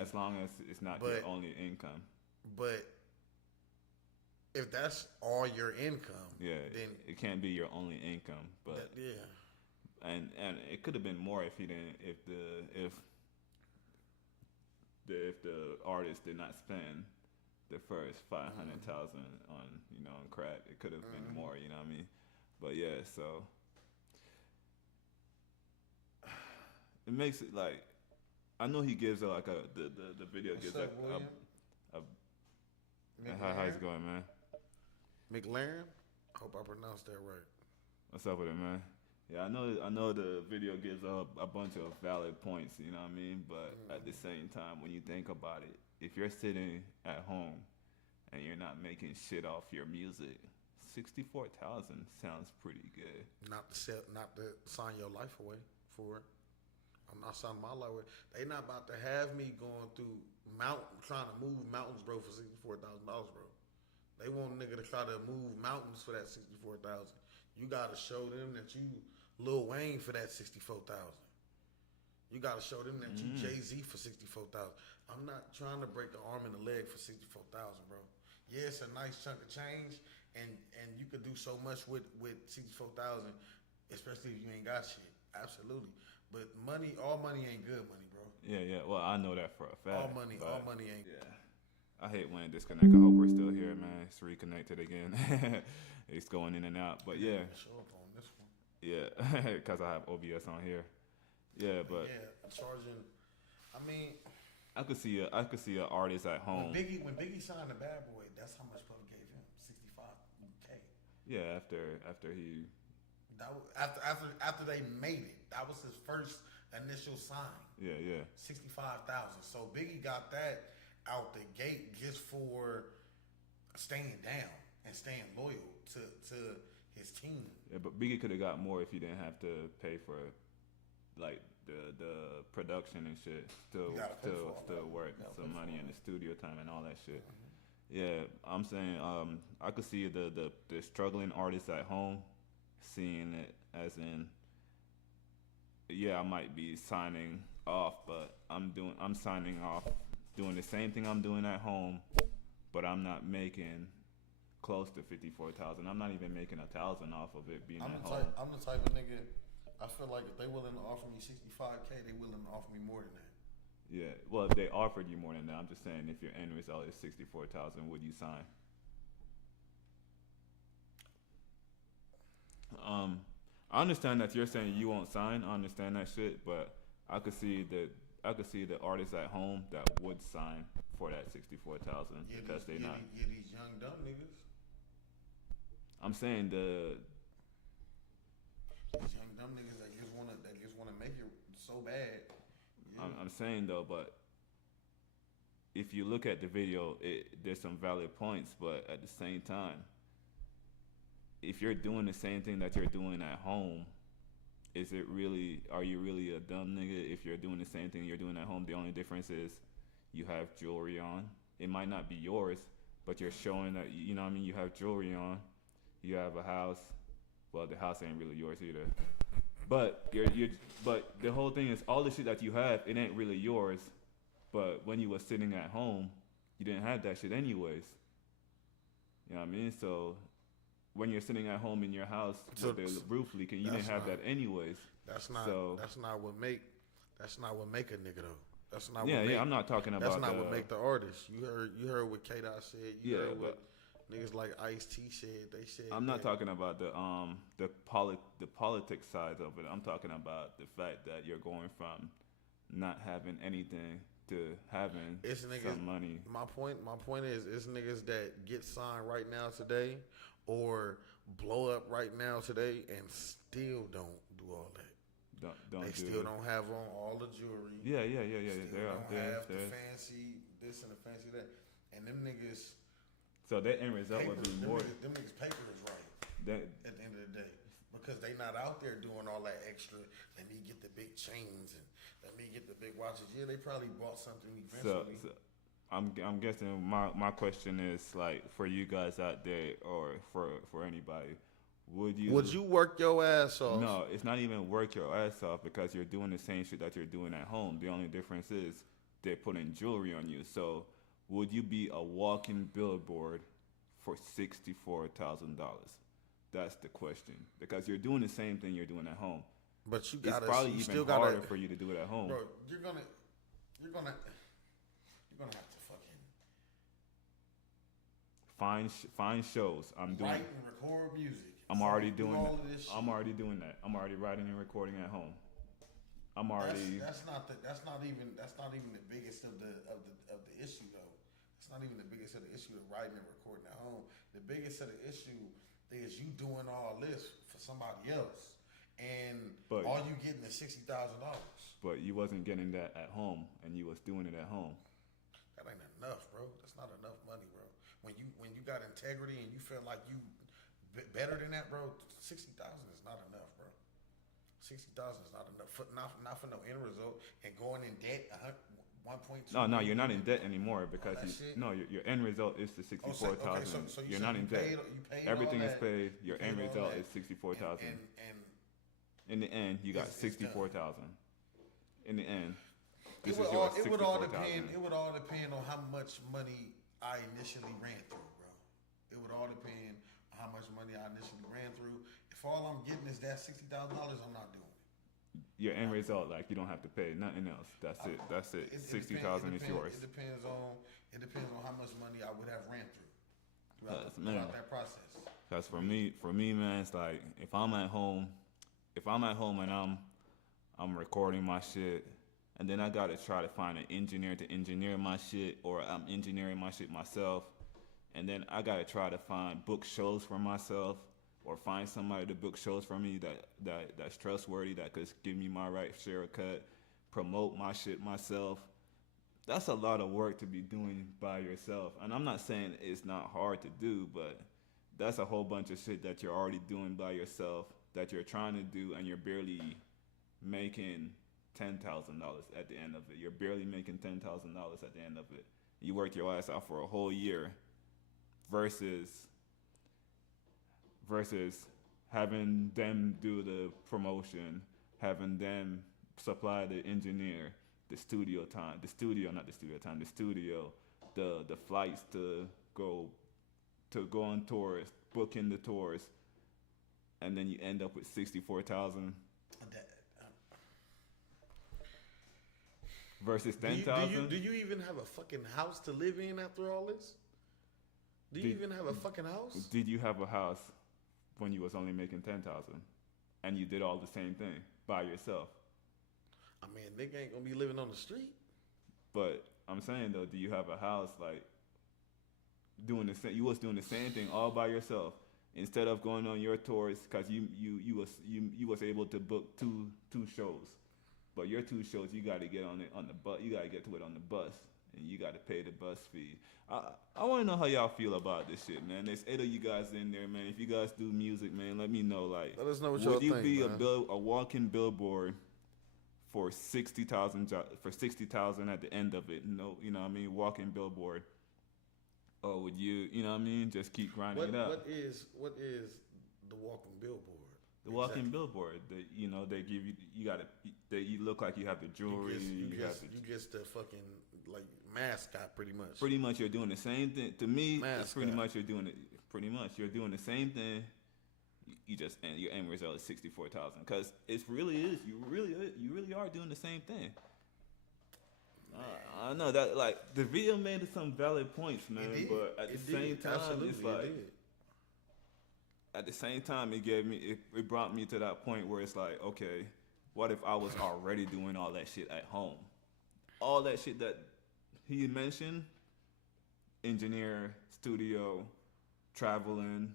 As long as it's not your only income. But if that's all your income, then it can't be your only income. But and it could have been more if he didn't. If the artist did not spend the first 500,000 on on crack, it could have been more. You know what I mean? But yeah, so it makes it like I know he gives like the video gives like how's it going, man? McLaren? I hope I pronounced that right. What's up with it, man? Yeah, I know the video gives a bunch of valid points, you know what I mean? But at the same time, when you think about it, if you're sitting at home and you're not making shit off your music, 64,000 sounds pretty good. Not to sign your life away for it. I'm not signing my life away. They not about to have me going through trying to move mountains, bro, for $64,000, bro. They want a nigga to try to move mountains for that $64,000. You gotta show them that you Lil Wayne for that $64,000. You gotta show them that you Jay-Z for $64,000. I'm not trying to break the arm and the leg for $64,000, bro. Yeah, it's a nice chunk of change, and you could do so much with $64,000, especially if you ain't got shit. Absolutely. But all money ain't good money, bro. Yeah. Well, I know that for a fact. All money ain't. Yeah. I hate when it disconnect. I hope we're still here, man. It's reconnected again. It's going in and out, but yeah. Show up on this one. Yeah, because I have OBS on here. Yeah, but charging. I mean, I could see an artist at home. When Biggie signed the Bad Boy, that's how much Puff gave him, $65K. Yeah, after he. After they made it, that was his first initial sign. Yeah. 65,000. So Biggie got that out the gate just for staying down and staying loyal to his team. Yeah, but Biggie could have got more if he didn't have to pay for like the production and shit. Still work some money in the studio time and all that shit. Yeah, I'm saying I could see the struggling artists at home seeing it as in, yeah, I might be signing off, but I'm signing off doing the same thing I'm doing at home, but I'm not making close to 54,000. I'm not even making 1,000 off of it being at home. I'm the type of nigga. I feel like if they willing to offer me 65K, they willing to offer me more than that. Yeah, well, if they offered you more than that, I'm just saying if your end result is 64,000, would you sign? I understand that you're saying you won't sign. I understand that shit, but I could see the artists at home that would sign for that 64,000 because they're not. Yeah, these young dumb niggas. I'm saying these young dumb niggas that just wanna make it so bad. Yeah. I'm saying though, but if you look at the video, there's some valid points, but at the same time, if you're doing the same thing that you're doing at home, are you really a dumb nigga if you're doing the same thing you're doing at home? The only difference is you have jewelry on. It might not be yours, but you're showing that, you know what I mean, you have jewelry on. You have a house. Well, the house ain't really yours either. But but the whole thing is all the shit that you have, it ain't really yours. But when you was sitting at home, you didn't have that shit anyways. You know what I mean? So when you're sitting at home in your house with the roof leaking, you didn't have that anyways. That's not what make a nigga though. That's not I'm not talking about that's not what make the artist. You heard what K-Dot said. You heard what niggas like Ice-T said. They said I'm not talking about the politics side of it. I'm talking about the fact that you're going from not having anything to having some money. My point is it's niggas that get signed right now today or blow up right now today and still don't do all that. They still don't have on all the jewelry. Yeah. They don't have the fancy this and the fancy that. And them niggas. So that end result would be more. Them niggas' paper is right at the end of the day. Because they not out there doing all that extra. Let me get the big chains and let me get the big watches. Yeah, they probably bought something eventually. So I'm guessing my question is like for you guys out there or for anybody, would you work your ass off? No, it's not even work your ass off because you're doing the same shit that you're doing at home. The only difference is they're putting jewelry on you. So would you be a walking billboard for $64,000? That's the question. Because you're doing the same thing you're doing at home. But it's probably even harder for you to do it at home. Bro, you're gonna have to fucking find shows. I'm doing write and record music. I'm already doing all of this shit. I'm already doing that. I'm already writing and recording at home. That's not even the biggest of the issue though. It's not even the biggest of the issue of writing and recording at home. The biggest of the issue is you doing all this for somebody else, and all you getting is $60,000. But you wasn't getting that at home, and you was doing it at home. That ain't enough, bro. That's not enough money, bro. When you got integrity and you feel like you better than that, bro, 60,000 is not enough, bro. 60,000 is not enough not for no end result and going in debt. 1.2. No, you're not in debt anymore because your end result is the 64,000. So you're not in debt. You paid everything is that, paid. Your end result is 64,000. And in the end, you got 64,000. In the end, it would all depend. It would all depend on how much money I initially ran through, bro. It would all depend on how much money I initially ran through. If all I'm getting is that $60,000, I'm not doing it. Your end result, like you don't have to pay nothing else. That's it. 60,000 is yours. It depends on how much money I would have ran through throughout that process. Because for me, man, it's like if I'm at home and I'm recording my shit, and then I gotta try to find an engineer to engineer my shit, or I'm engineering my shit myself, and then I gotta try to book shows for myself. or find somebody to book shows for me that's trustworthy, that could give me my right share of cut, promote my shit myself. That's a lot of work to be doing by yourself. And I'm not saying it's not hard to do, but that's a whole bunch of shit that you're already doing by yourself, that you're trying to do, and you're barely making $10,000 at the end of it. You're barely making $10,000 at the end of it. You worked your ass out for a whole year versus having them do the promotion, having them supply the engineer, the studio, the flights to go on tours, booking the tours, and then you end up with 64,000 versus 10,000. Do you even have a fucking house to live in after all this? Do you even have a fucking house? Did you have a house when you was only making 10,000, and you did all the same thing by yourself? I mean, nigga ain't gonna be living on the street. But I'm saying though, do you have a house like doing the same? You was doing the same thing all by yourself instead of going on your tours, because you was able to book two shows, but your 2 shows you got to get on the bus. You got to get to it on the bus, and you got to pay the bus fee. I want to know how y'all feel about this shit, man. There's 8 of you guys in there, man. If you guys do music, man, let me know. Like, let us know what y'all think. Would you be man. a walking billboard for 60,000 at the end of it? No, you know what I mean, walking billboard. Or would you, you know what I mean, just keep grinding it out? What is the walking billboard? The walking billboard. They give you. You look like you have the jewelry. You get the fucking like mascot, pretty much. Pretty much, you're doing the same thing. To me, mascot. It's pretty much you're doing it. Pretty much, you're doing the same thing. You just, and your end result is 64,000, because it really is. You really are doing the same thing. I know that, like, the video made some valid points, man. But at the same time, it's like, at the same time, it brought me to that point where it's like, okay, what if I was already doing all that shit at home? All that shit that he mentioned, engineer, studio, traveling,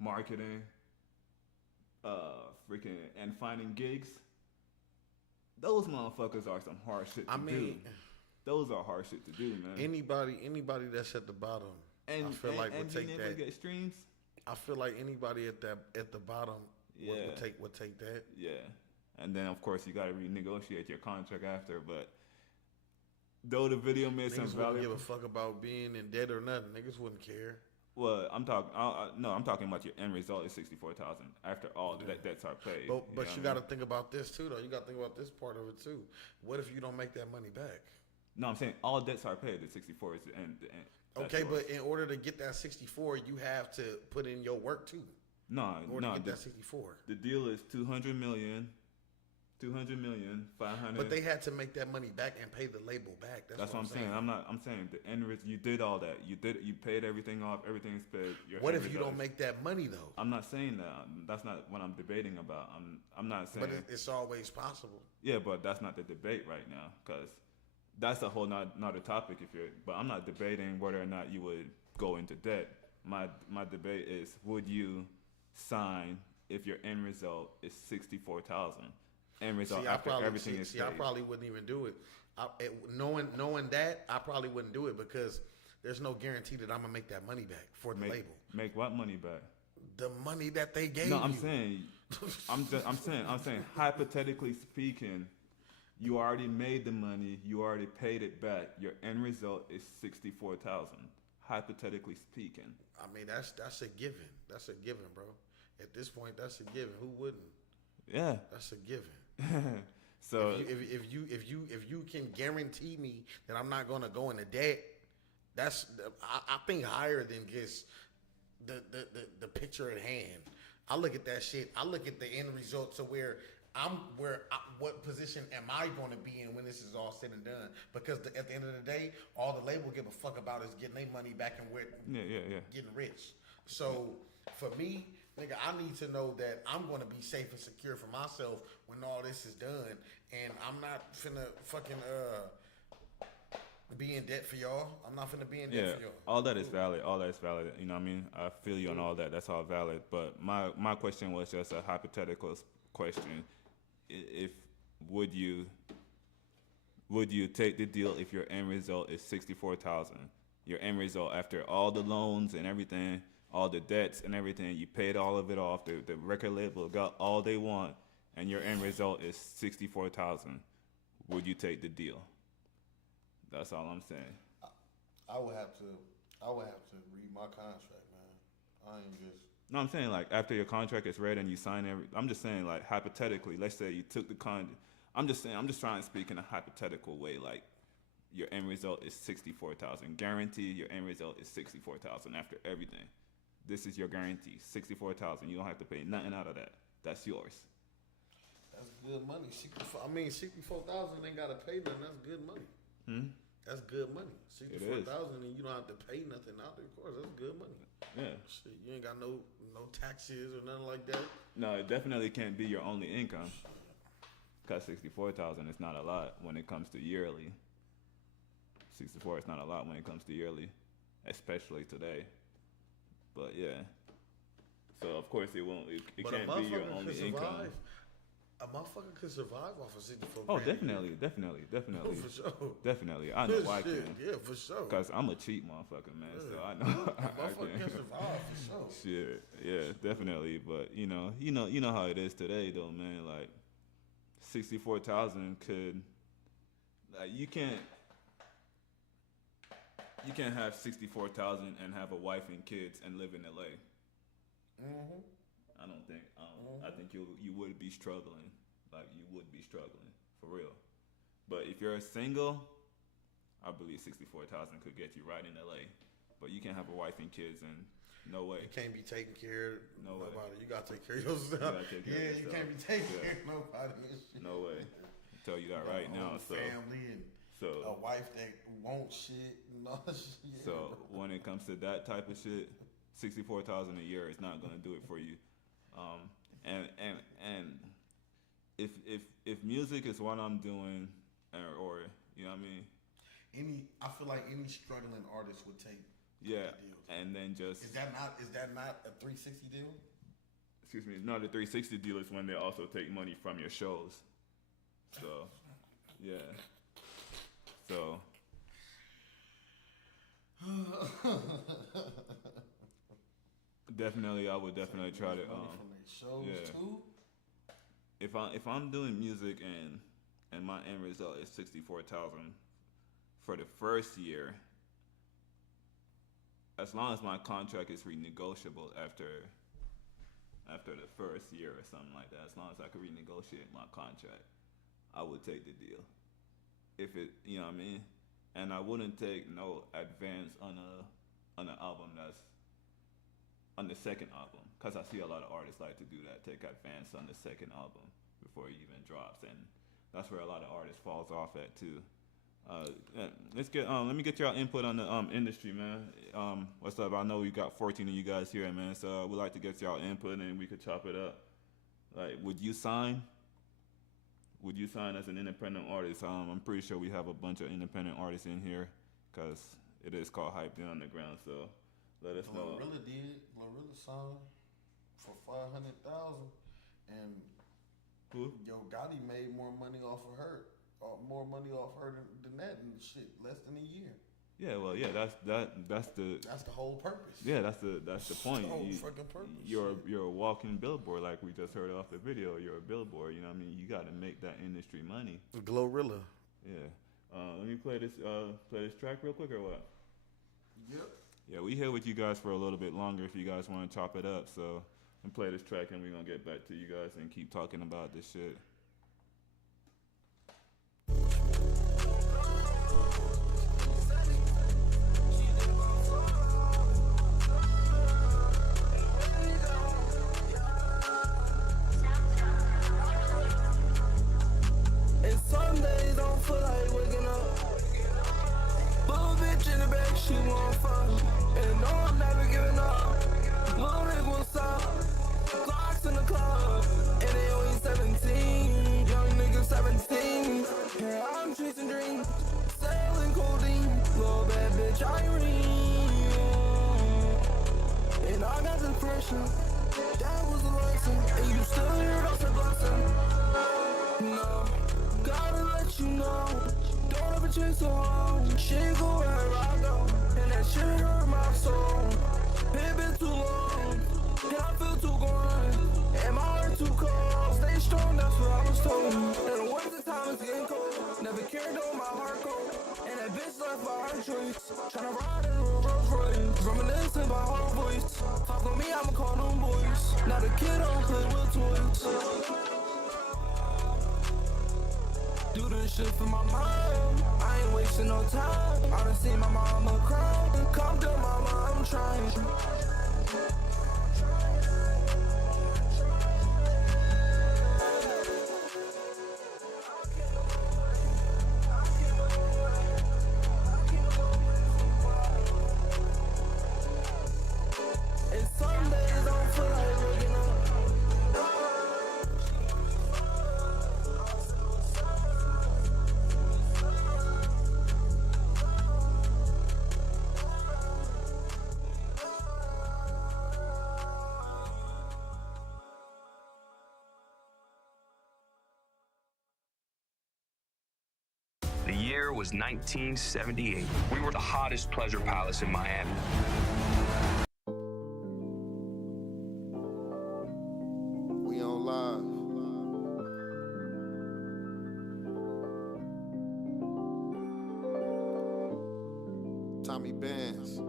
marketing, and finding gigs. Those motherfuckers are some hard shit to do. Those are hard shit to do, man. Anybody that's at the bottom, I feel like would take that. Get streams. I feel like anybody at the bottom would take that. Yeah, and then of course you got to renegotiate your contract after. But though the video made some value, wouldn't give a fuck about being in debt or nothing. Niggas wouldn't care. Well, I'm talking. I'm talking about your end result is 64,000 after all the debts are paid. But you got to think about this too, though. You got to think about this part of it too. What if you don't make that money back? No, I'm saying all debts are paid. The 64 is the end. Okay, but in order to get that 64, you have to put in your work too. No, in order to get that 64. The deal is 200 million, 500. But they had to make that money back and pay the label back. That's what I'm saying. I'm saying the end result. You did all that. You paid everything off. Everything's paid. What if you don't make that money though? I'm not saying that. That's not what I'm debating about. I'm not saying. But it's always possible. Yeah, but that's not the debate right now, because that's a whole nother topic. But I'm not debating whether or not you would go into debt. My debate is, would you sign if your end result is 64,000? End result after everything is paid. I probably wouldn't even do it. Knowing that, I probably wouldn't do it, because there's no guarantee that I'm gonna make that money back for the label. Make what money back? The money that they gave you. No, I'm saying, hypothetically speaking, you already made the money. You already paid it back. Your end result is 64,000. Hypothetically speaking. I mean, that's a given. That's a given, bro. At this point, that's a given. Who wouldn't? Yeah, that's a given. So if you can guarantee me that I'm not gonna go into debt, that's I think higher than just the picture at hand. I look at that shit. I look at the end result to what position am I going to be in when this is all said and done? Because at the end of the day, all the label give a fuck about is getting their money back and getting rich. So for me, nigga, I need to know that I'm going to be safe and secure for myself when all this is done, and I'm not finna fucking be in debt for y'all. I'm not finna be in debt Yeah, for y'all. all that is valid. All that is valid. You know what I mean? I feel you on all that. That's all valid. But my question was just a hypothetical question. If would you take the deal if your end result is 64,000? Your end result after all the loans and everything, all the debts and everything, you paid all of it off. The record label got all they want, and your end result is 64,000. Would you take the deal? That's all I'm saying. I would have to read my contract, man. I ain't just. No, I'm saying like after your contract is read and you sign I'm just saying like hypothetically, let's say you took the I'm just trying to speak in a hypothetical way, like your end result is 64,000. Guaranteed your end result is 64,000 after everything. This is your guarantee, 64,000. You don't have to pay nothing out of that. That's yours. That's good money. 64,000 ain't gotta pay nothing. That's good money. That's good money. 64,000 and you don't have to pay nothing out there. Of course, that's good money. Yeah. Shit, you ain't got no taxes or nothing like that. No, it definitely can't be your only income. Cause 64,000 is not a lot when it comes to yearly. 64 is not a lot when it comes to yearly, especially today. But yeah. So of course it won't. It can't be your only income. A motherfucker could survive off of 64. Oh, definitely. Oh, for sure. Definitely. I know I can. Yeah, for sure. Cause I'm a cheap motherfucker, man. So I know a motherfucker can survive for sure. Shit. Yeah, definitely. But you know how it is today, though, man. Like 64,000 could, like, you can't have 64,000 and have a wife and kids and live in LA. I don't think. I think you would be struggling. Like you would be struggling for real. But if you're single, I believe 64,000 could get you right in LA. But you can't have a wife and kids, and no way. You can't be taking care of nobody. Way. You gotta take care of yourself. You can't be taking care of nobody. No way. I'll tell you that right now. So family and a wife that wants shit and all that shit. So when it comes to that type of shit, 64,000 a year is not gonna do it for you. And if music is what I'm doing, or you know what I mean, I feel like any struggling artist would take. Yeah, and then just is that not a 360 deal? Excuse me, no, the 360 deal is when they also take money from your shows. So, yeah, so. Definitely, I would definitely try to. Shows too. If I'm doing music and my end result is 64,000 for the first year, as long as my contract is renegotiable after the first year or something like that, as long as I can renegotiate my contract, I would take the deal. If it, you know what I mean, and I wouldn't take no advance on an album that's on the second album, because I see a lot of artists like to do that, take advance on the second album before it even drops, and that's where a lot of artists falls off at too. Let me get y'all input on the industry, man. What's up? I know we got 14 of you guys here, man, so we'd like to get y'all input and we could chop it up. Like, would you sign as an independent artist? I'm pretty sure we have a bunch of independent artists in here, because it is called Hype the Underground, so let us know. Glorilla signed for 500,000, and who? Yo Gotti made more money off of her than that, and shit, less than a year. Yeah, well, yeah, that's the whole purpose. Yeah, that's the point. The whole fucking purpose. You're a walking billboard, like we just heard off the video. You're a billboard. You know what I mean? You got to make that industry money. Glorilla. Yeah. Let me play this track real quick, or what? Yep. Yeah, we here with you guys for a little bit longer if you guys want to chop it up. So, I'm play this track and we're gonna get back to you guys and keep talking about this shit. And some days don't feel like waking up. Little bitch in the back, she want fun. And no, I'm never giving up. Little nigga, what's up? Glocks in the club, and they only 17. generation. That was a lesson, and you still here, that's a blessing. No, gotta let you know, don't ever chase her home. She go wherever I go, and that shit hurt my soul. It been too long, and I feel too gone, and my heart too cold. Stay strong, that's what I was told. And the winter time is getting cold. Never cared though, my heart cold. And that bitch left by her choice. Tryna ride in a Rolls Royce, reminiscing by her voice. Talk on me, I'ma call them boys. Now the kid don't play with toys. Do this shit for my mom. I ain't wasting no time. I done seen my mama cry. Calm down, mama, I'm trying. And some days don't feel like waking up. The year was 1978. We were the hottest pleasure palace in Miami. We on live. Tommy Benz.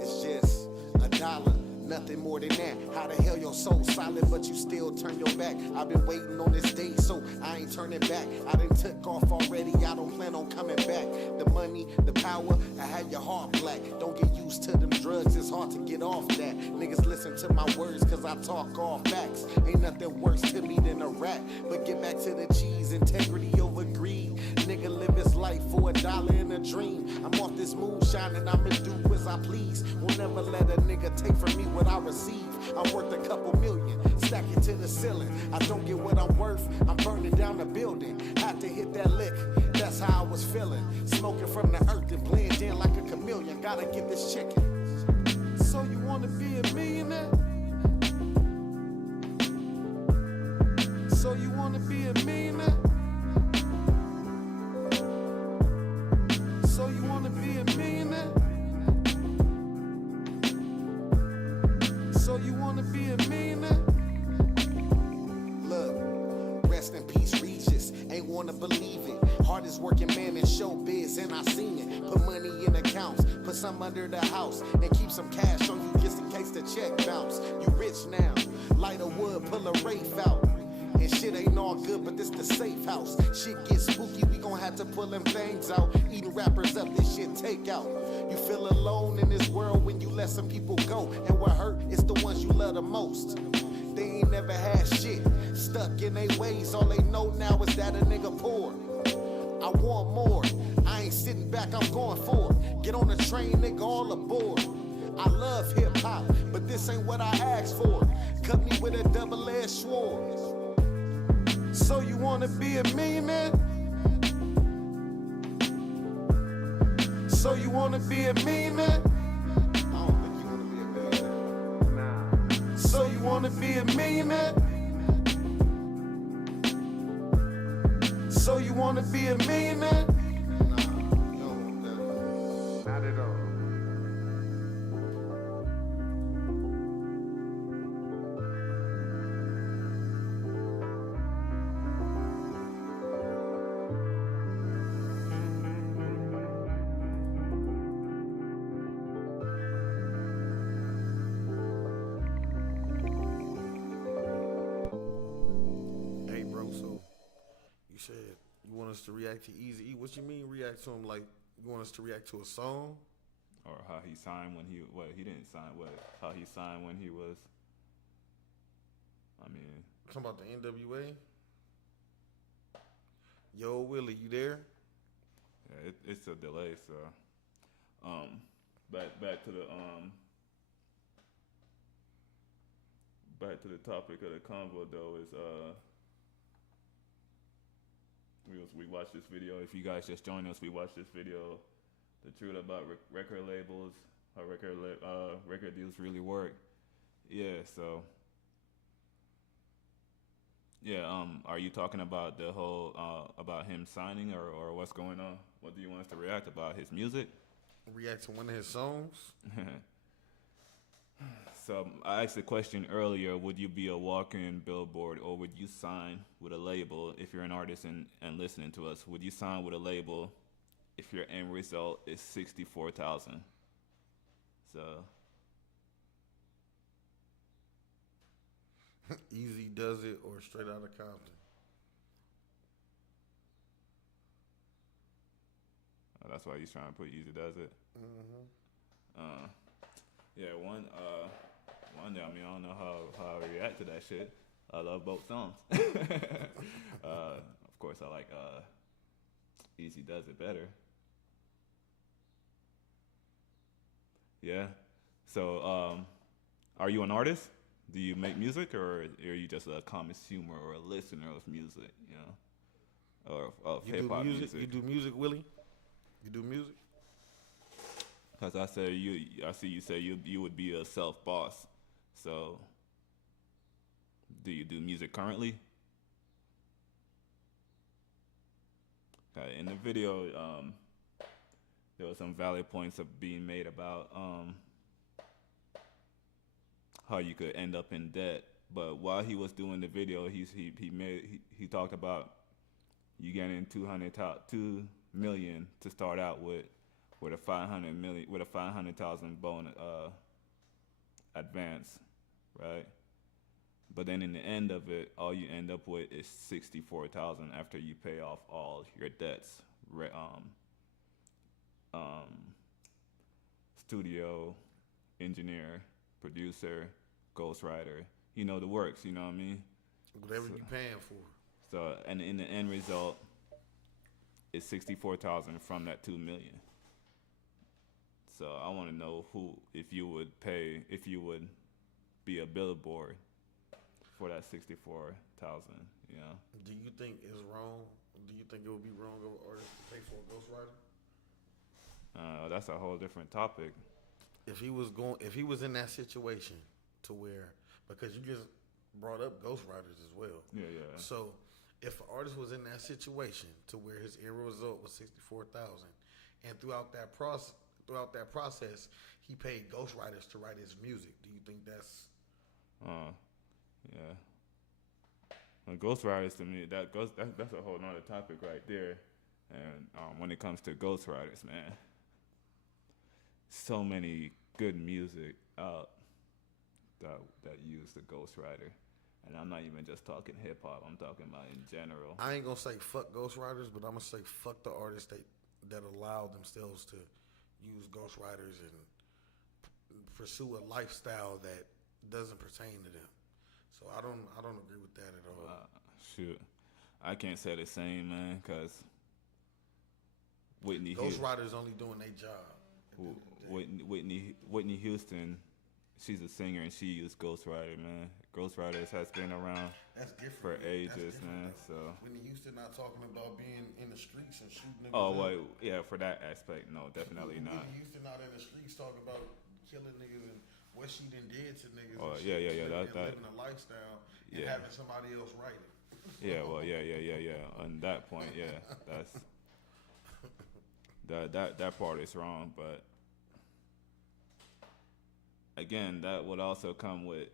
It's just $1. Nothing more than that. How the hell your soul solid, but you still turn your back? I've been waiting on this day, so I ain't turning back. I done took off already, I don't plan on coming back. The money, the power, I had your heart black. Don't get used to them drugs, it's hard to get off that. Niggas listen to my words, cause I talk all facts. Ain't nothing worse to me than a rat. But get back to the cheese, integrity over greed. Nigga live his life for $1 in a dream. I'm off this moonshine and I'ma do as I please. Will never let a nigga take from me what I receive. I'm worth a couple million, stack it to the ceiling. I don't get what I'm worth, I'm burning down the building. Had to hit that lick, that's how I was feeling. Smoking from the earth and blend in like a chameleon. Gotta get this chicken. So you wanna be a millionaire? So you wanna be a millionaire? So you wanna be a millionaire? So you wanna be a millionaire? Look, rest in peace, Regis. Ain't wanna believe it. Hardest working man in showbiz, and I seen it. Put money in accounts, put some under the house, and keep some cash on you just in case the check bounce. You rich now, light a wood, pull a Wraith out. And shit ain't all good, but this the safe house. Shit gets spooky, we gon' have to pull them things out. Eating rappers up, this shit take out. You feel alone in this world when you let some people go. And what hurt is the ones you love the most. They ain't never had shit, stuck in their ways. All they know now is that a nigga poor. I want more, I ain't sitting back, I'm going for it. Get on the train, nigga, all aboard. I love hip hop, but this ain't what I asked for. Cut me with a double-edged sword. So you wanna be a millionaire? So you wanna be a millionaire? I don't think you wanna be a millionaire. Nah. So you wanna be a millionaire? So you wanna be a millionaire? Nah, no, not at all. Said you want us to react to Easy E. What you mean react to him? Like you want us to react to a song, or how he signed when he he didn't sign how he signed when he was. I mean, talking about the NWA. Yo, Willie, you there? Yeah, it's a delay. So, back to the topic of the convo though is we watched this video. If you guys just joined us, we watched this video, the truth about record labels, how record deals really work. Yeah, so yeah, are you talking about the whole about him signing or what's going on? What do you want us to react about his music? React to one of his songs. So I asked the question earlier, would you be a walk-in billboard or would you sign with a label if you're an artist and listening to us? Would you sign with a label if your end result is 64,000? So Easy Does It or Straight Outta Compton? that's why he's trying to put Easy Does It. Mm-hmm. Yeah, one day, I mean, I don't know how I react to that shit. I love both songs. Of course, I like Easy Does It better. Yeah. So, are you an artist? Do you make music, or are you just a consumer or a listener of music? You know, or of hip hop music? You do music, Willie? You do music? Because I see you say you would be a self boss. So, do you do music currently? In the video, there were some valid points of being made about how you could end up in debt. But while he was doing the video, he talked about you getting $2 million to start out with a $500,000 bonus advance, right? But then in the end of it, all you end up with is 64,000 after you pay off all your debts, studio, engineer, producer, ghostwriter, you know the works, you know what I mean? Whatever you paying for. So, and in the end result, it's 64,000 from that 2 million. So I want to know if you would be a billboard for that 64,000. You know. Do you think it's wrong? Do you think it would be wrong of an artist to pay for a ghostwriter? That's a whole different topic. If he was in that situation to where, because you just brought up ghostwriters as well. Yeah. So if an artist was in that situation to where his end result was 64,000, and throughout that process, he paid ghostwriters to write his music. Do you think that's? Yeah. And ghostwriters to me, that's a whole nother topic right there. And when it comes to ghostwriters, man, so many good music out that use the ghostwriter. And I'm not even just talking hip hop. I'm talking about in general. I ain't gonna say fuck ghostwriters, but I'm gonna say fuck the artists that allow themselves to use ghostwriters and pursue a lifestyle that doesn't pertain to them. So I don't agree with that at all. Shoot, I can't say the same, man, because ghostwriters only doing their job. Whitney Houston, she's a singer and she used ghostwriter, man. Ghostwriters has been around for ages, man. So Whitney Houston not talking about being in the streets and shooting niggas. Oh, well, yeah, for that aspect, no, definitely not. Whitney Houston not in the streets talking about killing niggas and what she done did to niggas. Oh, and yeah, living a lifestyle and having somebody else write it. Yeah, well, yeah. On that point, yeah, that's that part is wrong, but again, that would also come with.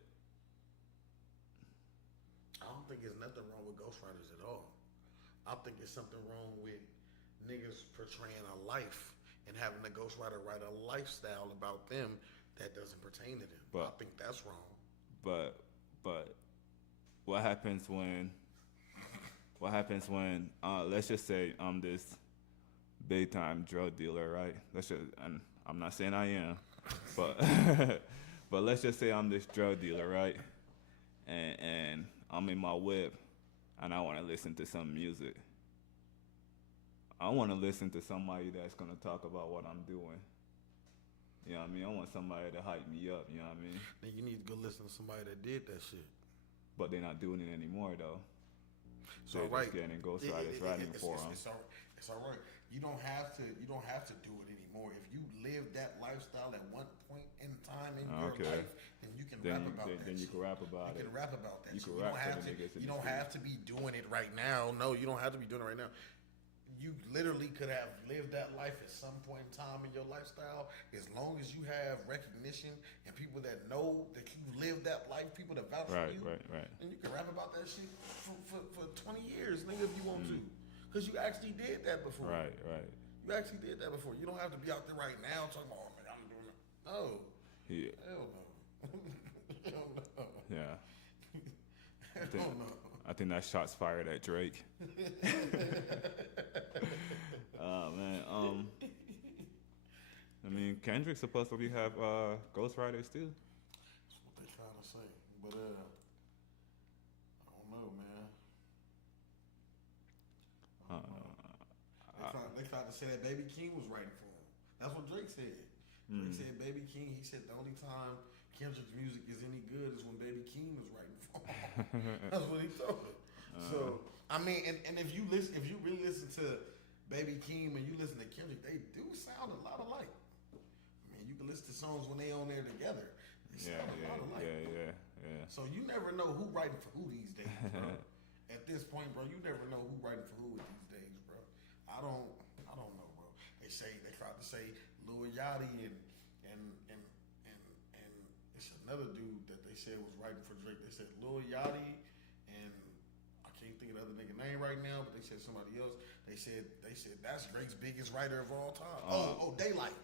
I don't think there's nothing wrong with ghostwriters at all. I think there's something wrong with niggas portraying a life and having a ghostwriter write a lifestyle about them that doesn't pertain to them. I think that's wrong. But what happens when let's just say I'm this big time drug dealer, right? And I'm not saying I am, but but let's just say I'm this drug dealer, right? And I'm in my whip and I want to listen to some music. I want to listen to somebody that's going to talk about what I'm doing. You know what I mean? I want somebody to hype me up, you know what I mean? Then you need to go listen to somebody that did that shit. But they're not doing it anymore, though. It's all right. Getting ghostwriters writing for them. It's all right. You don't have to do it anymore. If you live that lifestyle at one point in time in your life, then you can rap about that. Then you can rap about it. You can rap about that. You So can rap you don't have to be doing it right now. No, you don't have to be doing it right now. You literally could have lived that life at some point in time in your lifestyle. As long as you have recognition and people that know that you lived that life, people that vouch for you, right. and you can rap about that shit for 20 years, nigga, if you want to. Because you actually did that before. Right. You actually did that before. You don't have to be out there right now talking about, oh, man, I'm doing it. No. Yeah. Hell no. Hell no. Yeah. Hell no. I think that shot's fired at Drake. Oh man. I mean, Kendrick's supposed to have ghostwriters too. That's what they're trying to say, but I don't know, man. They tried to say that Baby King was writing for him. That's what Drake said. Drake said Baby King. He said the only time Kendrick's music is any good is when Baby King was writing for him. That's what he told him. So I mean, and if you really listen to Baby King and you listen to Kendrick, they do sound a lot alike. I mean, you can listen to songs when they on there together. They sound a lot alike. Yeah. So you never know who writing for who these days, bro. At this point, bro, you never know who writing for who these days, bro. I don't know, bro. They tried to say Lil Yachty and it's another dude that they said was writing for Drake. They said Lil Yachty and I can't think of the other nigga name right now, but they said somebody else. They said that's Drake's biggest writer of all time. Daylight.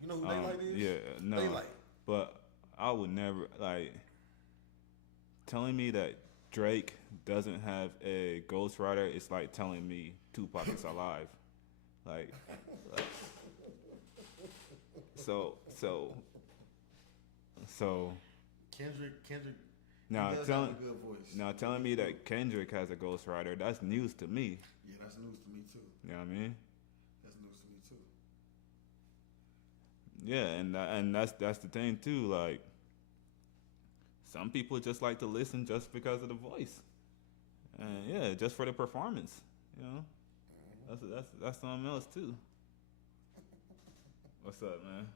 You know who Daylight is? Yeah, no. Daylight. But I would never telling me that Drake doesn't have a ghostwriter. It's like telling me Tupac is alive. Like so. Kendrick. Now he does have a good voice. Now telling me that Kendrick has a ghostwriter, that's news to me. Yeah, that's news to me too. You know what I mean? That's news to me too. Yeah, and that's the thing too. Like, some people just like to listen just because of the voice, and yeah, just for the performance. You know, that's something else too. What's up, man?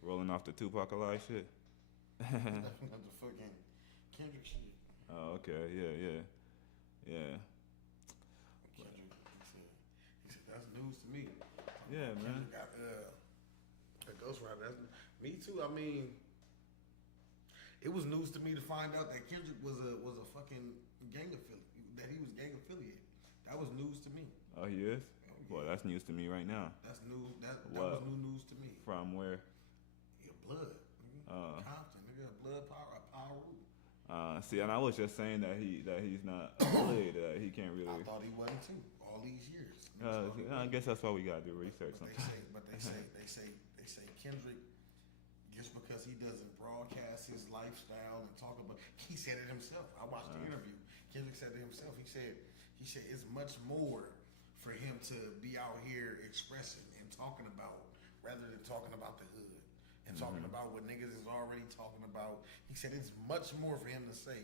Rolling off the Tupac alive shit. That's the fucking Kendrick shit. Oh, okay, yeah. Kendrick, he said that's news to me. Yeah, man. Kendrick got a ghostwriter. That's me too. I mean, it was news to me to find out that Kendrick was a fucking gang affiliate. That he was gang affiliated. That was news to me. Oh, he is. Well, that's news to me right now. That's news. That was new news to me. From where? Yeah, blood. Compton, nigga, blood power. See, and I was just saying that he's not affiliated. He can't really. I thought he wasn't too. All these years. I guess that's why we gotta do research. But they say Kendrick, just because he doesn't broadcast his lifestyle and talk about, he said it himself. I watched the interview. Kendrick said it himself. He said it's much more for him to be out here expressing and talking about rather than talking about the hood and talking about what niggas is already talking about. He said it's much more for him to say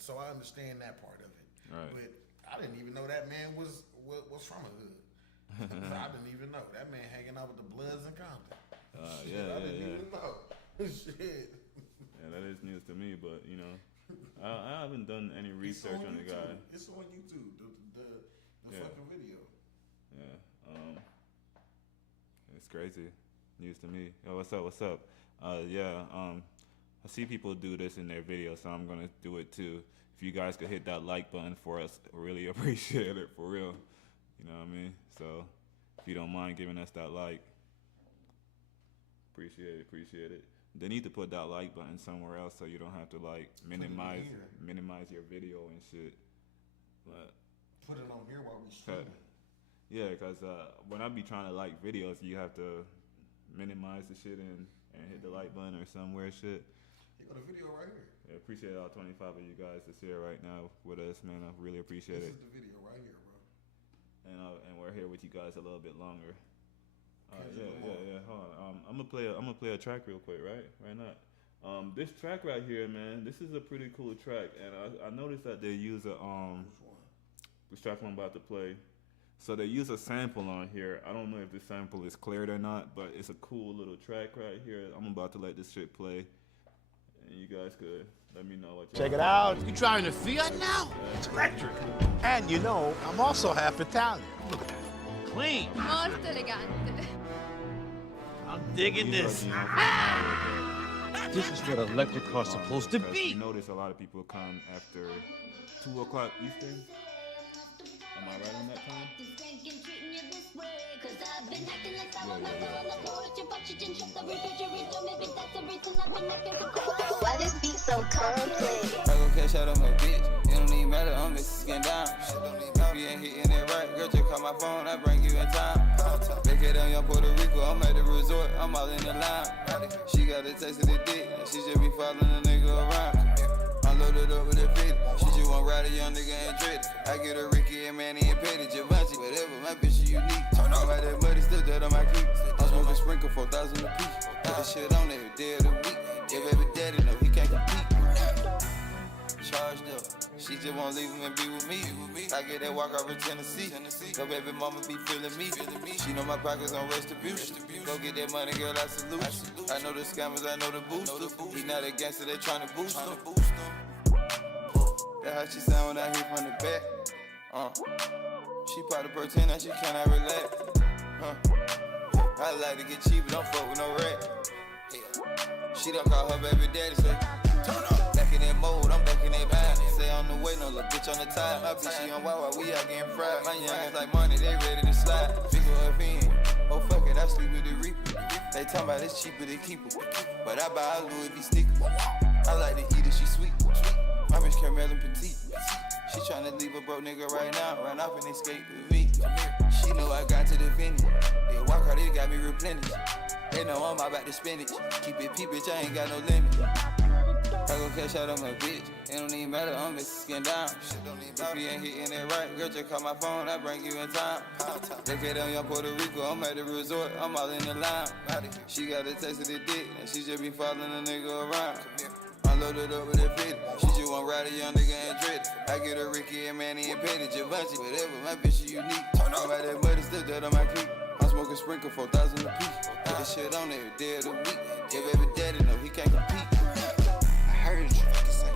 so I understand that part of it. Right. But I didn't even know that man was from a hood. I didn't even know. That man hanging out with the Bloods in Compton. I didn't even know. Shit. Yeah, that is news to me, but you know, I haven't done any research on the guy. It's on YouTube. The fucking video. Yeah. It's crazy. News to me. Yo, what's up? I see people do this in their videos, so I'm gonna do it too. If you guys could hit that like button for us, really appreciate it, for real. You know what I mean? So if you don't mind giving us that like, appreciate it. They need to put that like button somewhere else so you don't have to like minimize your video and shit. But put it on here while we stream. Yeah, because when I be trying to like videos, you have to minimize the shit and hit the like button or somewhere shit. You got a video right here. Yeah, appreciate all 25 of you guys that's here right now with us, man. I really appreciate it. This is the video right here, bro. And we're here with you guys a little bit longer. Yeah. Hold on. I'm gonna play a track real quick, right? Why not? This track right here, man, this is a pretty cool track, and I noticed that they use a this track I'm about to play. So they use a sample on here. I don't know if this sample is cleared or not, but it's a cool little track right here. I'm about to let this shit play, and you guys could let me know what you Check it out. You driving a Fiat now? It's electric. And you know, I'm also half Italian. Look at that. Clean. Molto elegante. I'm digging this. This is what electric cars supposed to be. You notice a lot of people come after 2 o'clock Eastern. Am I right on that time? Why this beat so complex? I go cash out on my bitch. It don't even matter, I'm skin down. If you ain't hitting it right, girl, just call my phone, I bring you in time. Back it on young Puerto Rico, I'm at the resort, I'm all in the line. She got a taste of the dick, and she just be following a nigga around. I'm loaded up with a 50. She just want to ride a young nigga and dread it. I get a Ricky and Manny and Petty, Givenchy, whatever, my bitch is unique. Turn on by that muddy, still dead on my keep. I'm smoking sprinkle 4,000 a piece. Put this shit on every day of the week. Yeah, baby daddy know he can't compete. Charged up, she just won't leave him and be with me. I get that walk over Tennessee. Go baby mama be feeling me. She know my pockets on retribution. Go get that money, girl, I salute you. I know the scammers, I know the boosters. He not a gangster, they tryna boost him. That's how she sound when I hit from the back. She probably pretend that she cannot relax. I like to get cheap, but don't fuck with no rat. She don't call her baby daddy, say, turn up. Back in that mode, I'm back in that bag. Say on the way, no little bitch on the tie. My bitch, she on Wawa, we out getting fried. My youngins like money, they ready to slide. Figure up in. Oh fuck it, I sleep with the Reaper. They talking about it's cheaper than keep her. But I buy a Louis V sneakers. I like to eat it, she sweet. My bitch caramel and petite. She tryna leave a broke nigga right now. Run off and escape with me. She know I got to defend it. Yeah, walk hard, it got me replenished. They know I'm about to spend it. Keep it peep, bitch, I ain't got no limit. I go cash out on my bitch. It don't even matter, I'm skin down. If you ain't hitting it right, girl, just call my phone, I bring you in time. Look at on young Puerto Rico, I'm at the resort, I'm all in the line. She got a taste of the dick, and she just be following a nigga around. I'm loaded up with a 50. She just want to ride a young nigga and dread it. I get a Ricky and Manny and Petty, Givenchy, whatever, my bitch is unique. Turn on by that muddy, still dead on my creek. I'm smoking sprinkle 4,000 a piece. Put this shit on every day of the week. Yeah, baby daddy know he can't compete. I heard you.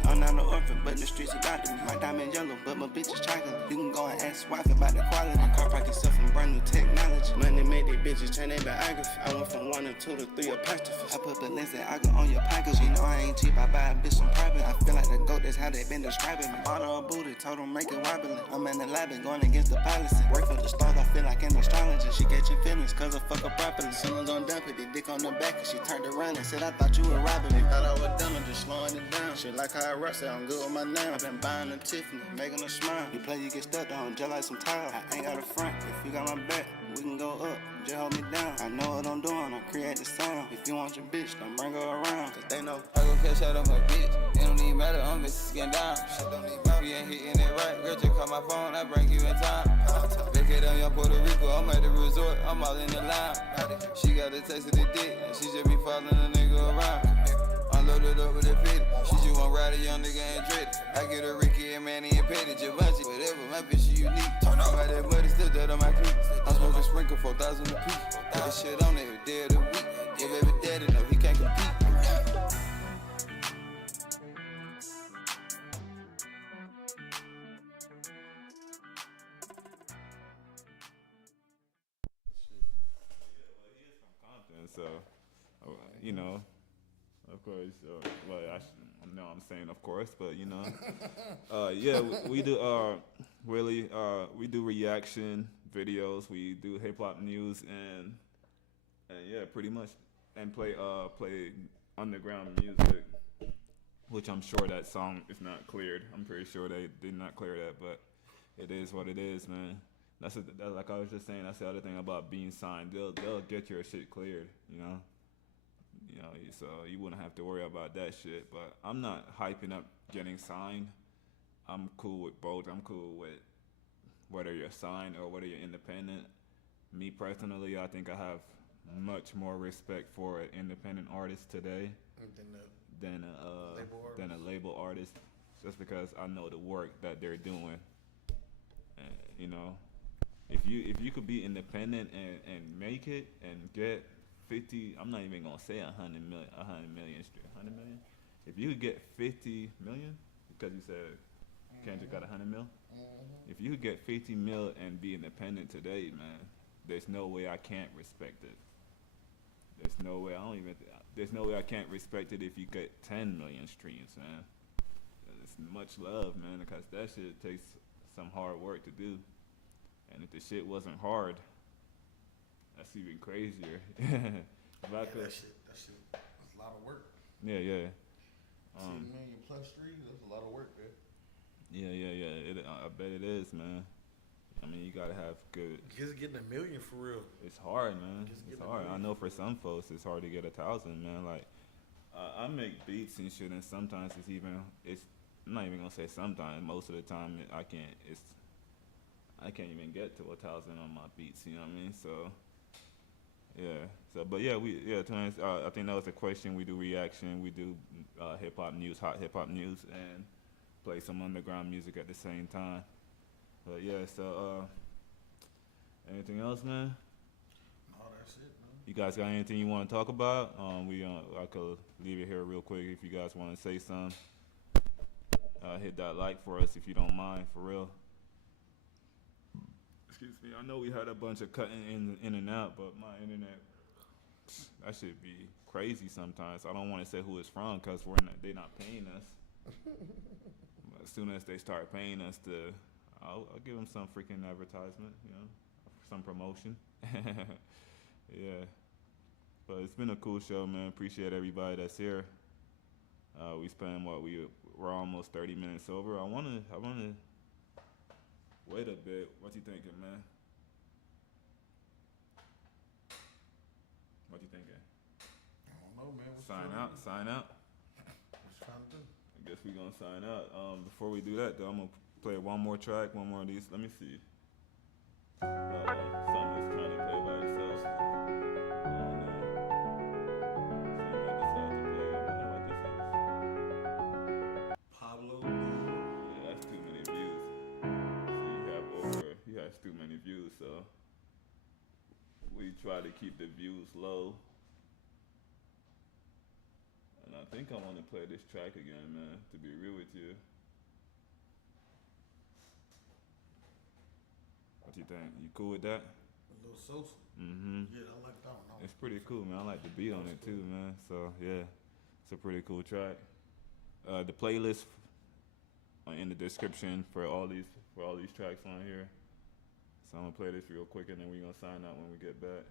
I'm not no orphan, but in the streets about me. My diamond yellow, but my bitch is chocolate. You can go and ask wife about the quality. My car park itself from brand new technology. Money made these bitches change their biography. I went from 1 to 2 to 3 apostrophes. I put Balenciaga on your pockets. You know I ain't cheap, I buy a bitch some private. I feel like the GOAT, that's how they been describing me. Bought her a booty, told them make it wobbly. I'm in the lab and going against the policy. Work for the stars, I feel like an astrologer. She catching feelings cause I fuck her properly. Soon as I'm done, put the dick on the back and she turned around and said I thought you were robbing me. Thought I was done, I'm just slowing it down. Shit like how I rush, say I'm good with my name. I've been buying a Tiffany, making her smile. You play, you get stuck down, just like some tile. I ain't got a front, if you got my back, we can go up, just hold me down. I know what I'm doing, I create the sound. If you want your bitch, don't bring her around, cause they know. I go cash out on my bitch, it don't even matter, I'm skin down. If you ain't hitting it right, girl, just call my phone, I bring you in time. Back it on young Puerto Rico, I'm at the resort, I'm all in the line. She got a taste of the dick, and she just be following a nigga around. I'm loaded up with a 50. She just want to ride a young nigga and dread it. I get a Ricky and Manny and Petty, Givenchy, whatever, my bitch is unique. Turn on by that muddy, still dead on my creek. I'm smoking sprinkle 4,000 a piece. Put this shit on every day of the week. Yeah, baby daddy know he can't compete. So, you know, of course, well, I know I'm saying of course, but you know, yeah, we do really we do reaction videos, we do hip hop news, and yeah, pretty much, and play underground music, which I'm sure that song is not cleared. I'm pretty sure they did not clear that, but it is what it is, man. That's like I was just saying. That's the other thing about being signed. They'll get your shit cleared, you know. So you wouldn't have to worry about that shit. But I'm not hyping up getting signed. I'm cool with both. I'm cool with whether you're signed or whether you're independent. Me personally, I think I have much more respect for an independent artist today than a label artist, just because I know the work that they're doing. And, you know, if you could be independent and make it and get 50, I'm not even gonna say 100 million. If you could get 50 million, because you said Kendrick got 100 mil. If you could get 50 mil and be independent today, man, there's no way I can't respect it. There's no way I can't respect it if you get 10 million streams, man. It's much love, man, because that shit takes some hard work to do. And if the shit wasn't hard, that's even crazier. That shit, that's a lot of work. Yeah. 10 million plus streams, that's a lot of work, man. Yeah. I bet it is, man. I mean, you gotta have good. Just getting $1 million for real. It's hard, man. It's hard. I know for some folks, it's hard to get 1,000, man. Like, I make beats and shit, and sometimes I'm not even gonna say sometimes. Most of the time, I can't even get to 1,000 on my beats. You know what I mean? So, yeah. I think that was a question. We do reaction. We do hip hop news, hot hip hop news, and play some underground music at the same time. But yeah, so anything else, man? No, that's it, man. You guys got anything you want to talk about? I could leave it here real quick if you guys want to say something. Hit that like for us if you don't mind, for real. Excuse me. I know we had a bunch of cutting in and out, but my internet, that should be crazy sometimes. I don't want to say who it's from because they're not paying us. But as soon as they start paying us, I'll give them some freaking advertisement, you know, some promotion. Yeah. But it's been a cool show, man. Appreciate everybody that's here. We spent we're almost 30 minutes over. I wanna wait a bit. What you thinking, man? What you thinking? I don't know, man. Sign out. What you trying to do? I guess we gonna sign out. Before we do that, though, I'm gonna play one more track, one more of these. Let me see. Something is trying to play by itself. Pablo. Yeah, that's too many views. So he has too many views, so we try to keep the views low. And I think I want to play this track again, man, to be real with you. What you think? You cool with that? A little Sosa. Mm-hmm. Yeah, I like that one. It's pretty cool, man. I like the beat on it too, man. So yeah, it's a pretty cool track. The playlist in the description for all these tracks on here. So I'm gonna play this real quick and then we're gonna sign out when we get back.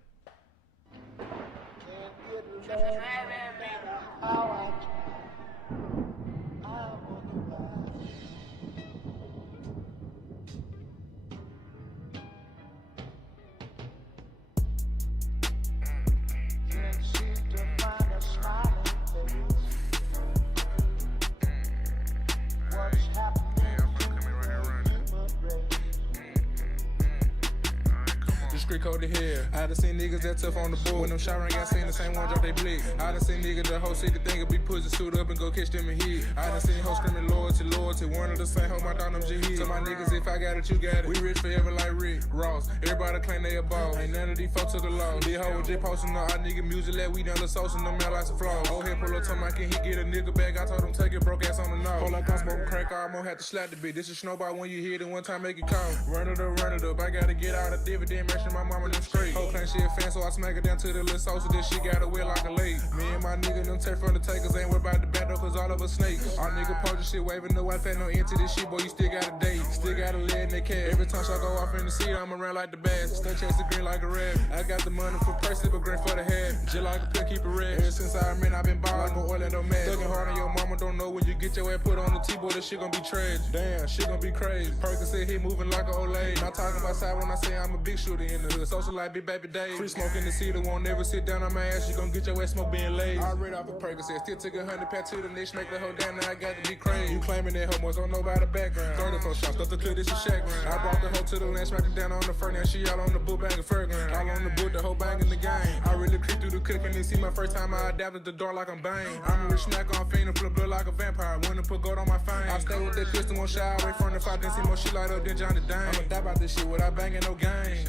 Street code to here. I done seen niggas that tough on the board. When them shot ring, I seen the same one drop they blick. I done seen niggas the whole city think it be pussy suit up and go catch them in hit. I done seen hoes screaming loyalty. One of the same hoe, my dog them Jahid. So my niggas, if I got it, you got it. We rich forever like Rick Ross. Everybody claim they a boss. Ain't none of these folks to the law. These hoes just posting on our nigga music like we done the sauce and them out like some flaws. Old head pull up told me, can he get a nigga back? I told him take it, broke ass on the nose. Hold like I'm smoking crack, I almost had to slap the bitch. This is snowball when you hit it one time, make it count. Run it up. I gotta get out of dividend, make sure my mama them straight. Whole claim she a fan, so I smack her down to the little sauce. This shit got her wet like a lake. Me and my nigga, them take from the takers. Ain't worried about the back though, cause all of us snakes. Our nigga post shit, waving no wife, ain't no end to this shit, boy, you still got a date. Still got a lead in the cash. Every time I go off in the seat, I'm around like the bass. Stay chase the green like a rabbit. I got the money for purse, but green for the head. Just like a pill, keep it red. Ever since I remember, I been ballin', no Orlando mad. Thuggin' hard on your mama, don't know when you get your ass put on the T-boy, this shit gon' be tragic. Damn, shit gon' be crazy. Perkins said he moving like an old lady. Not talking about side when I say I'm a big shooter. in the hood. Social life, big baby days. Free smoke in the city, won't never sit down on my ass. You gon' get your ass smoke being lazy. I read off a Percocet, still took 100 pat to the next, make the whole down, now I got to be crazy. You claiming that homo don't know about the background. 34 shots, stuff the clip, this is shack round. I brought the hoe to the land, smacked it down on the fur, now she all on the boot, banging fur ground. All on the boot, the whole bang in the game. I really creep through the clip and they see my first time I adapted the door like I'm bang. I'm a rich snack on fiend and flip blood like a vampire. Wanna put gold on my fame. I stay with that pistol, won't shy away from the fight, then see more shit light up than Johnny Dang. I'ma die about this shit without banging no game.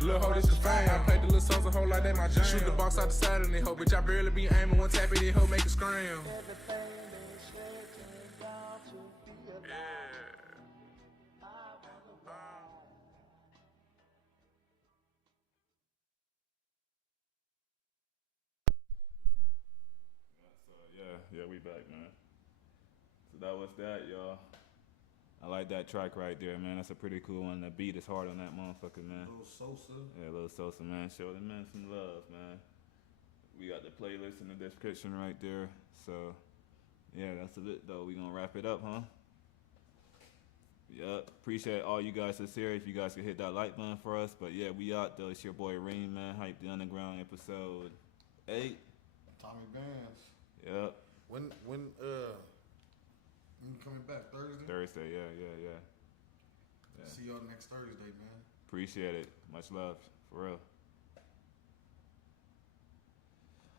Lil' ho, this is fame. I played the little songs a whole like that my jam. Shoot the box out the side of the hoe, bitch, I barely be aiming. One tap it, that hoe make it scream. Yeah, we back, man. So that was that, y'all. I like that track right there, man. That's a pretty cool one. The beat is hard on that motherfucker, man. Little Sosa. Yeah, Little Sosa, man. Show the man some love, man. We got the playlist in the description right there. So, yeah, that's it, though. We gonna wrap it up, huh? Yep. Appreciate all you guys that's here. If you guys could hit that like button for us. But, yeah, we out, though. It's your boy, Reem, man. Hype the Underground, episode 8. Tommy Bands. Yep. When you coming back? Thursday? Thursday, yeah. See y'all next Thursday, man. Appreciate it. Much love. For real.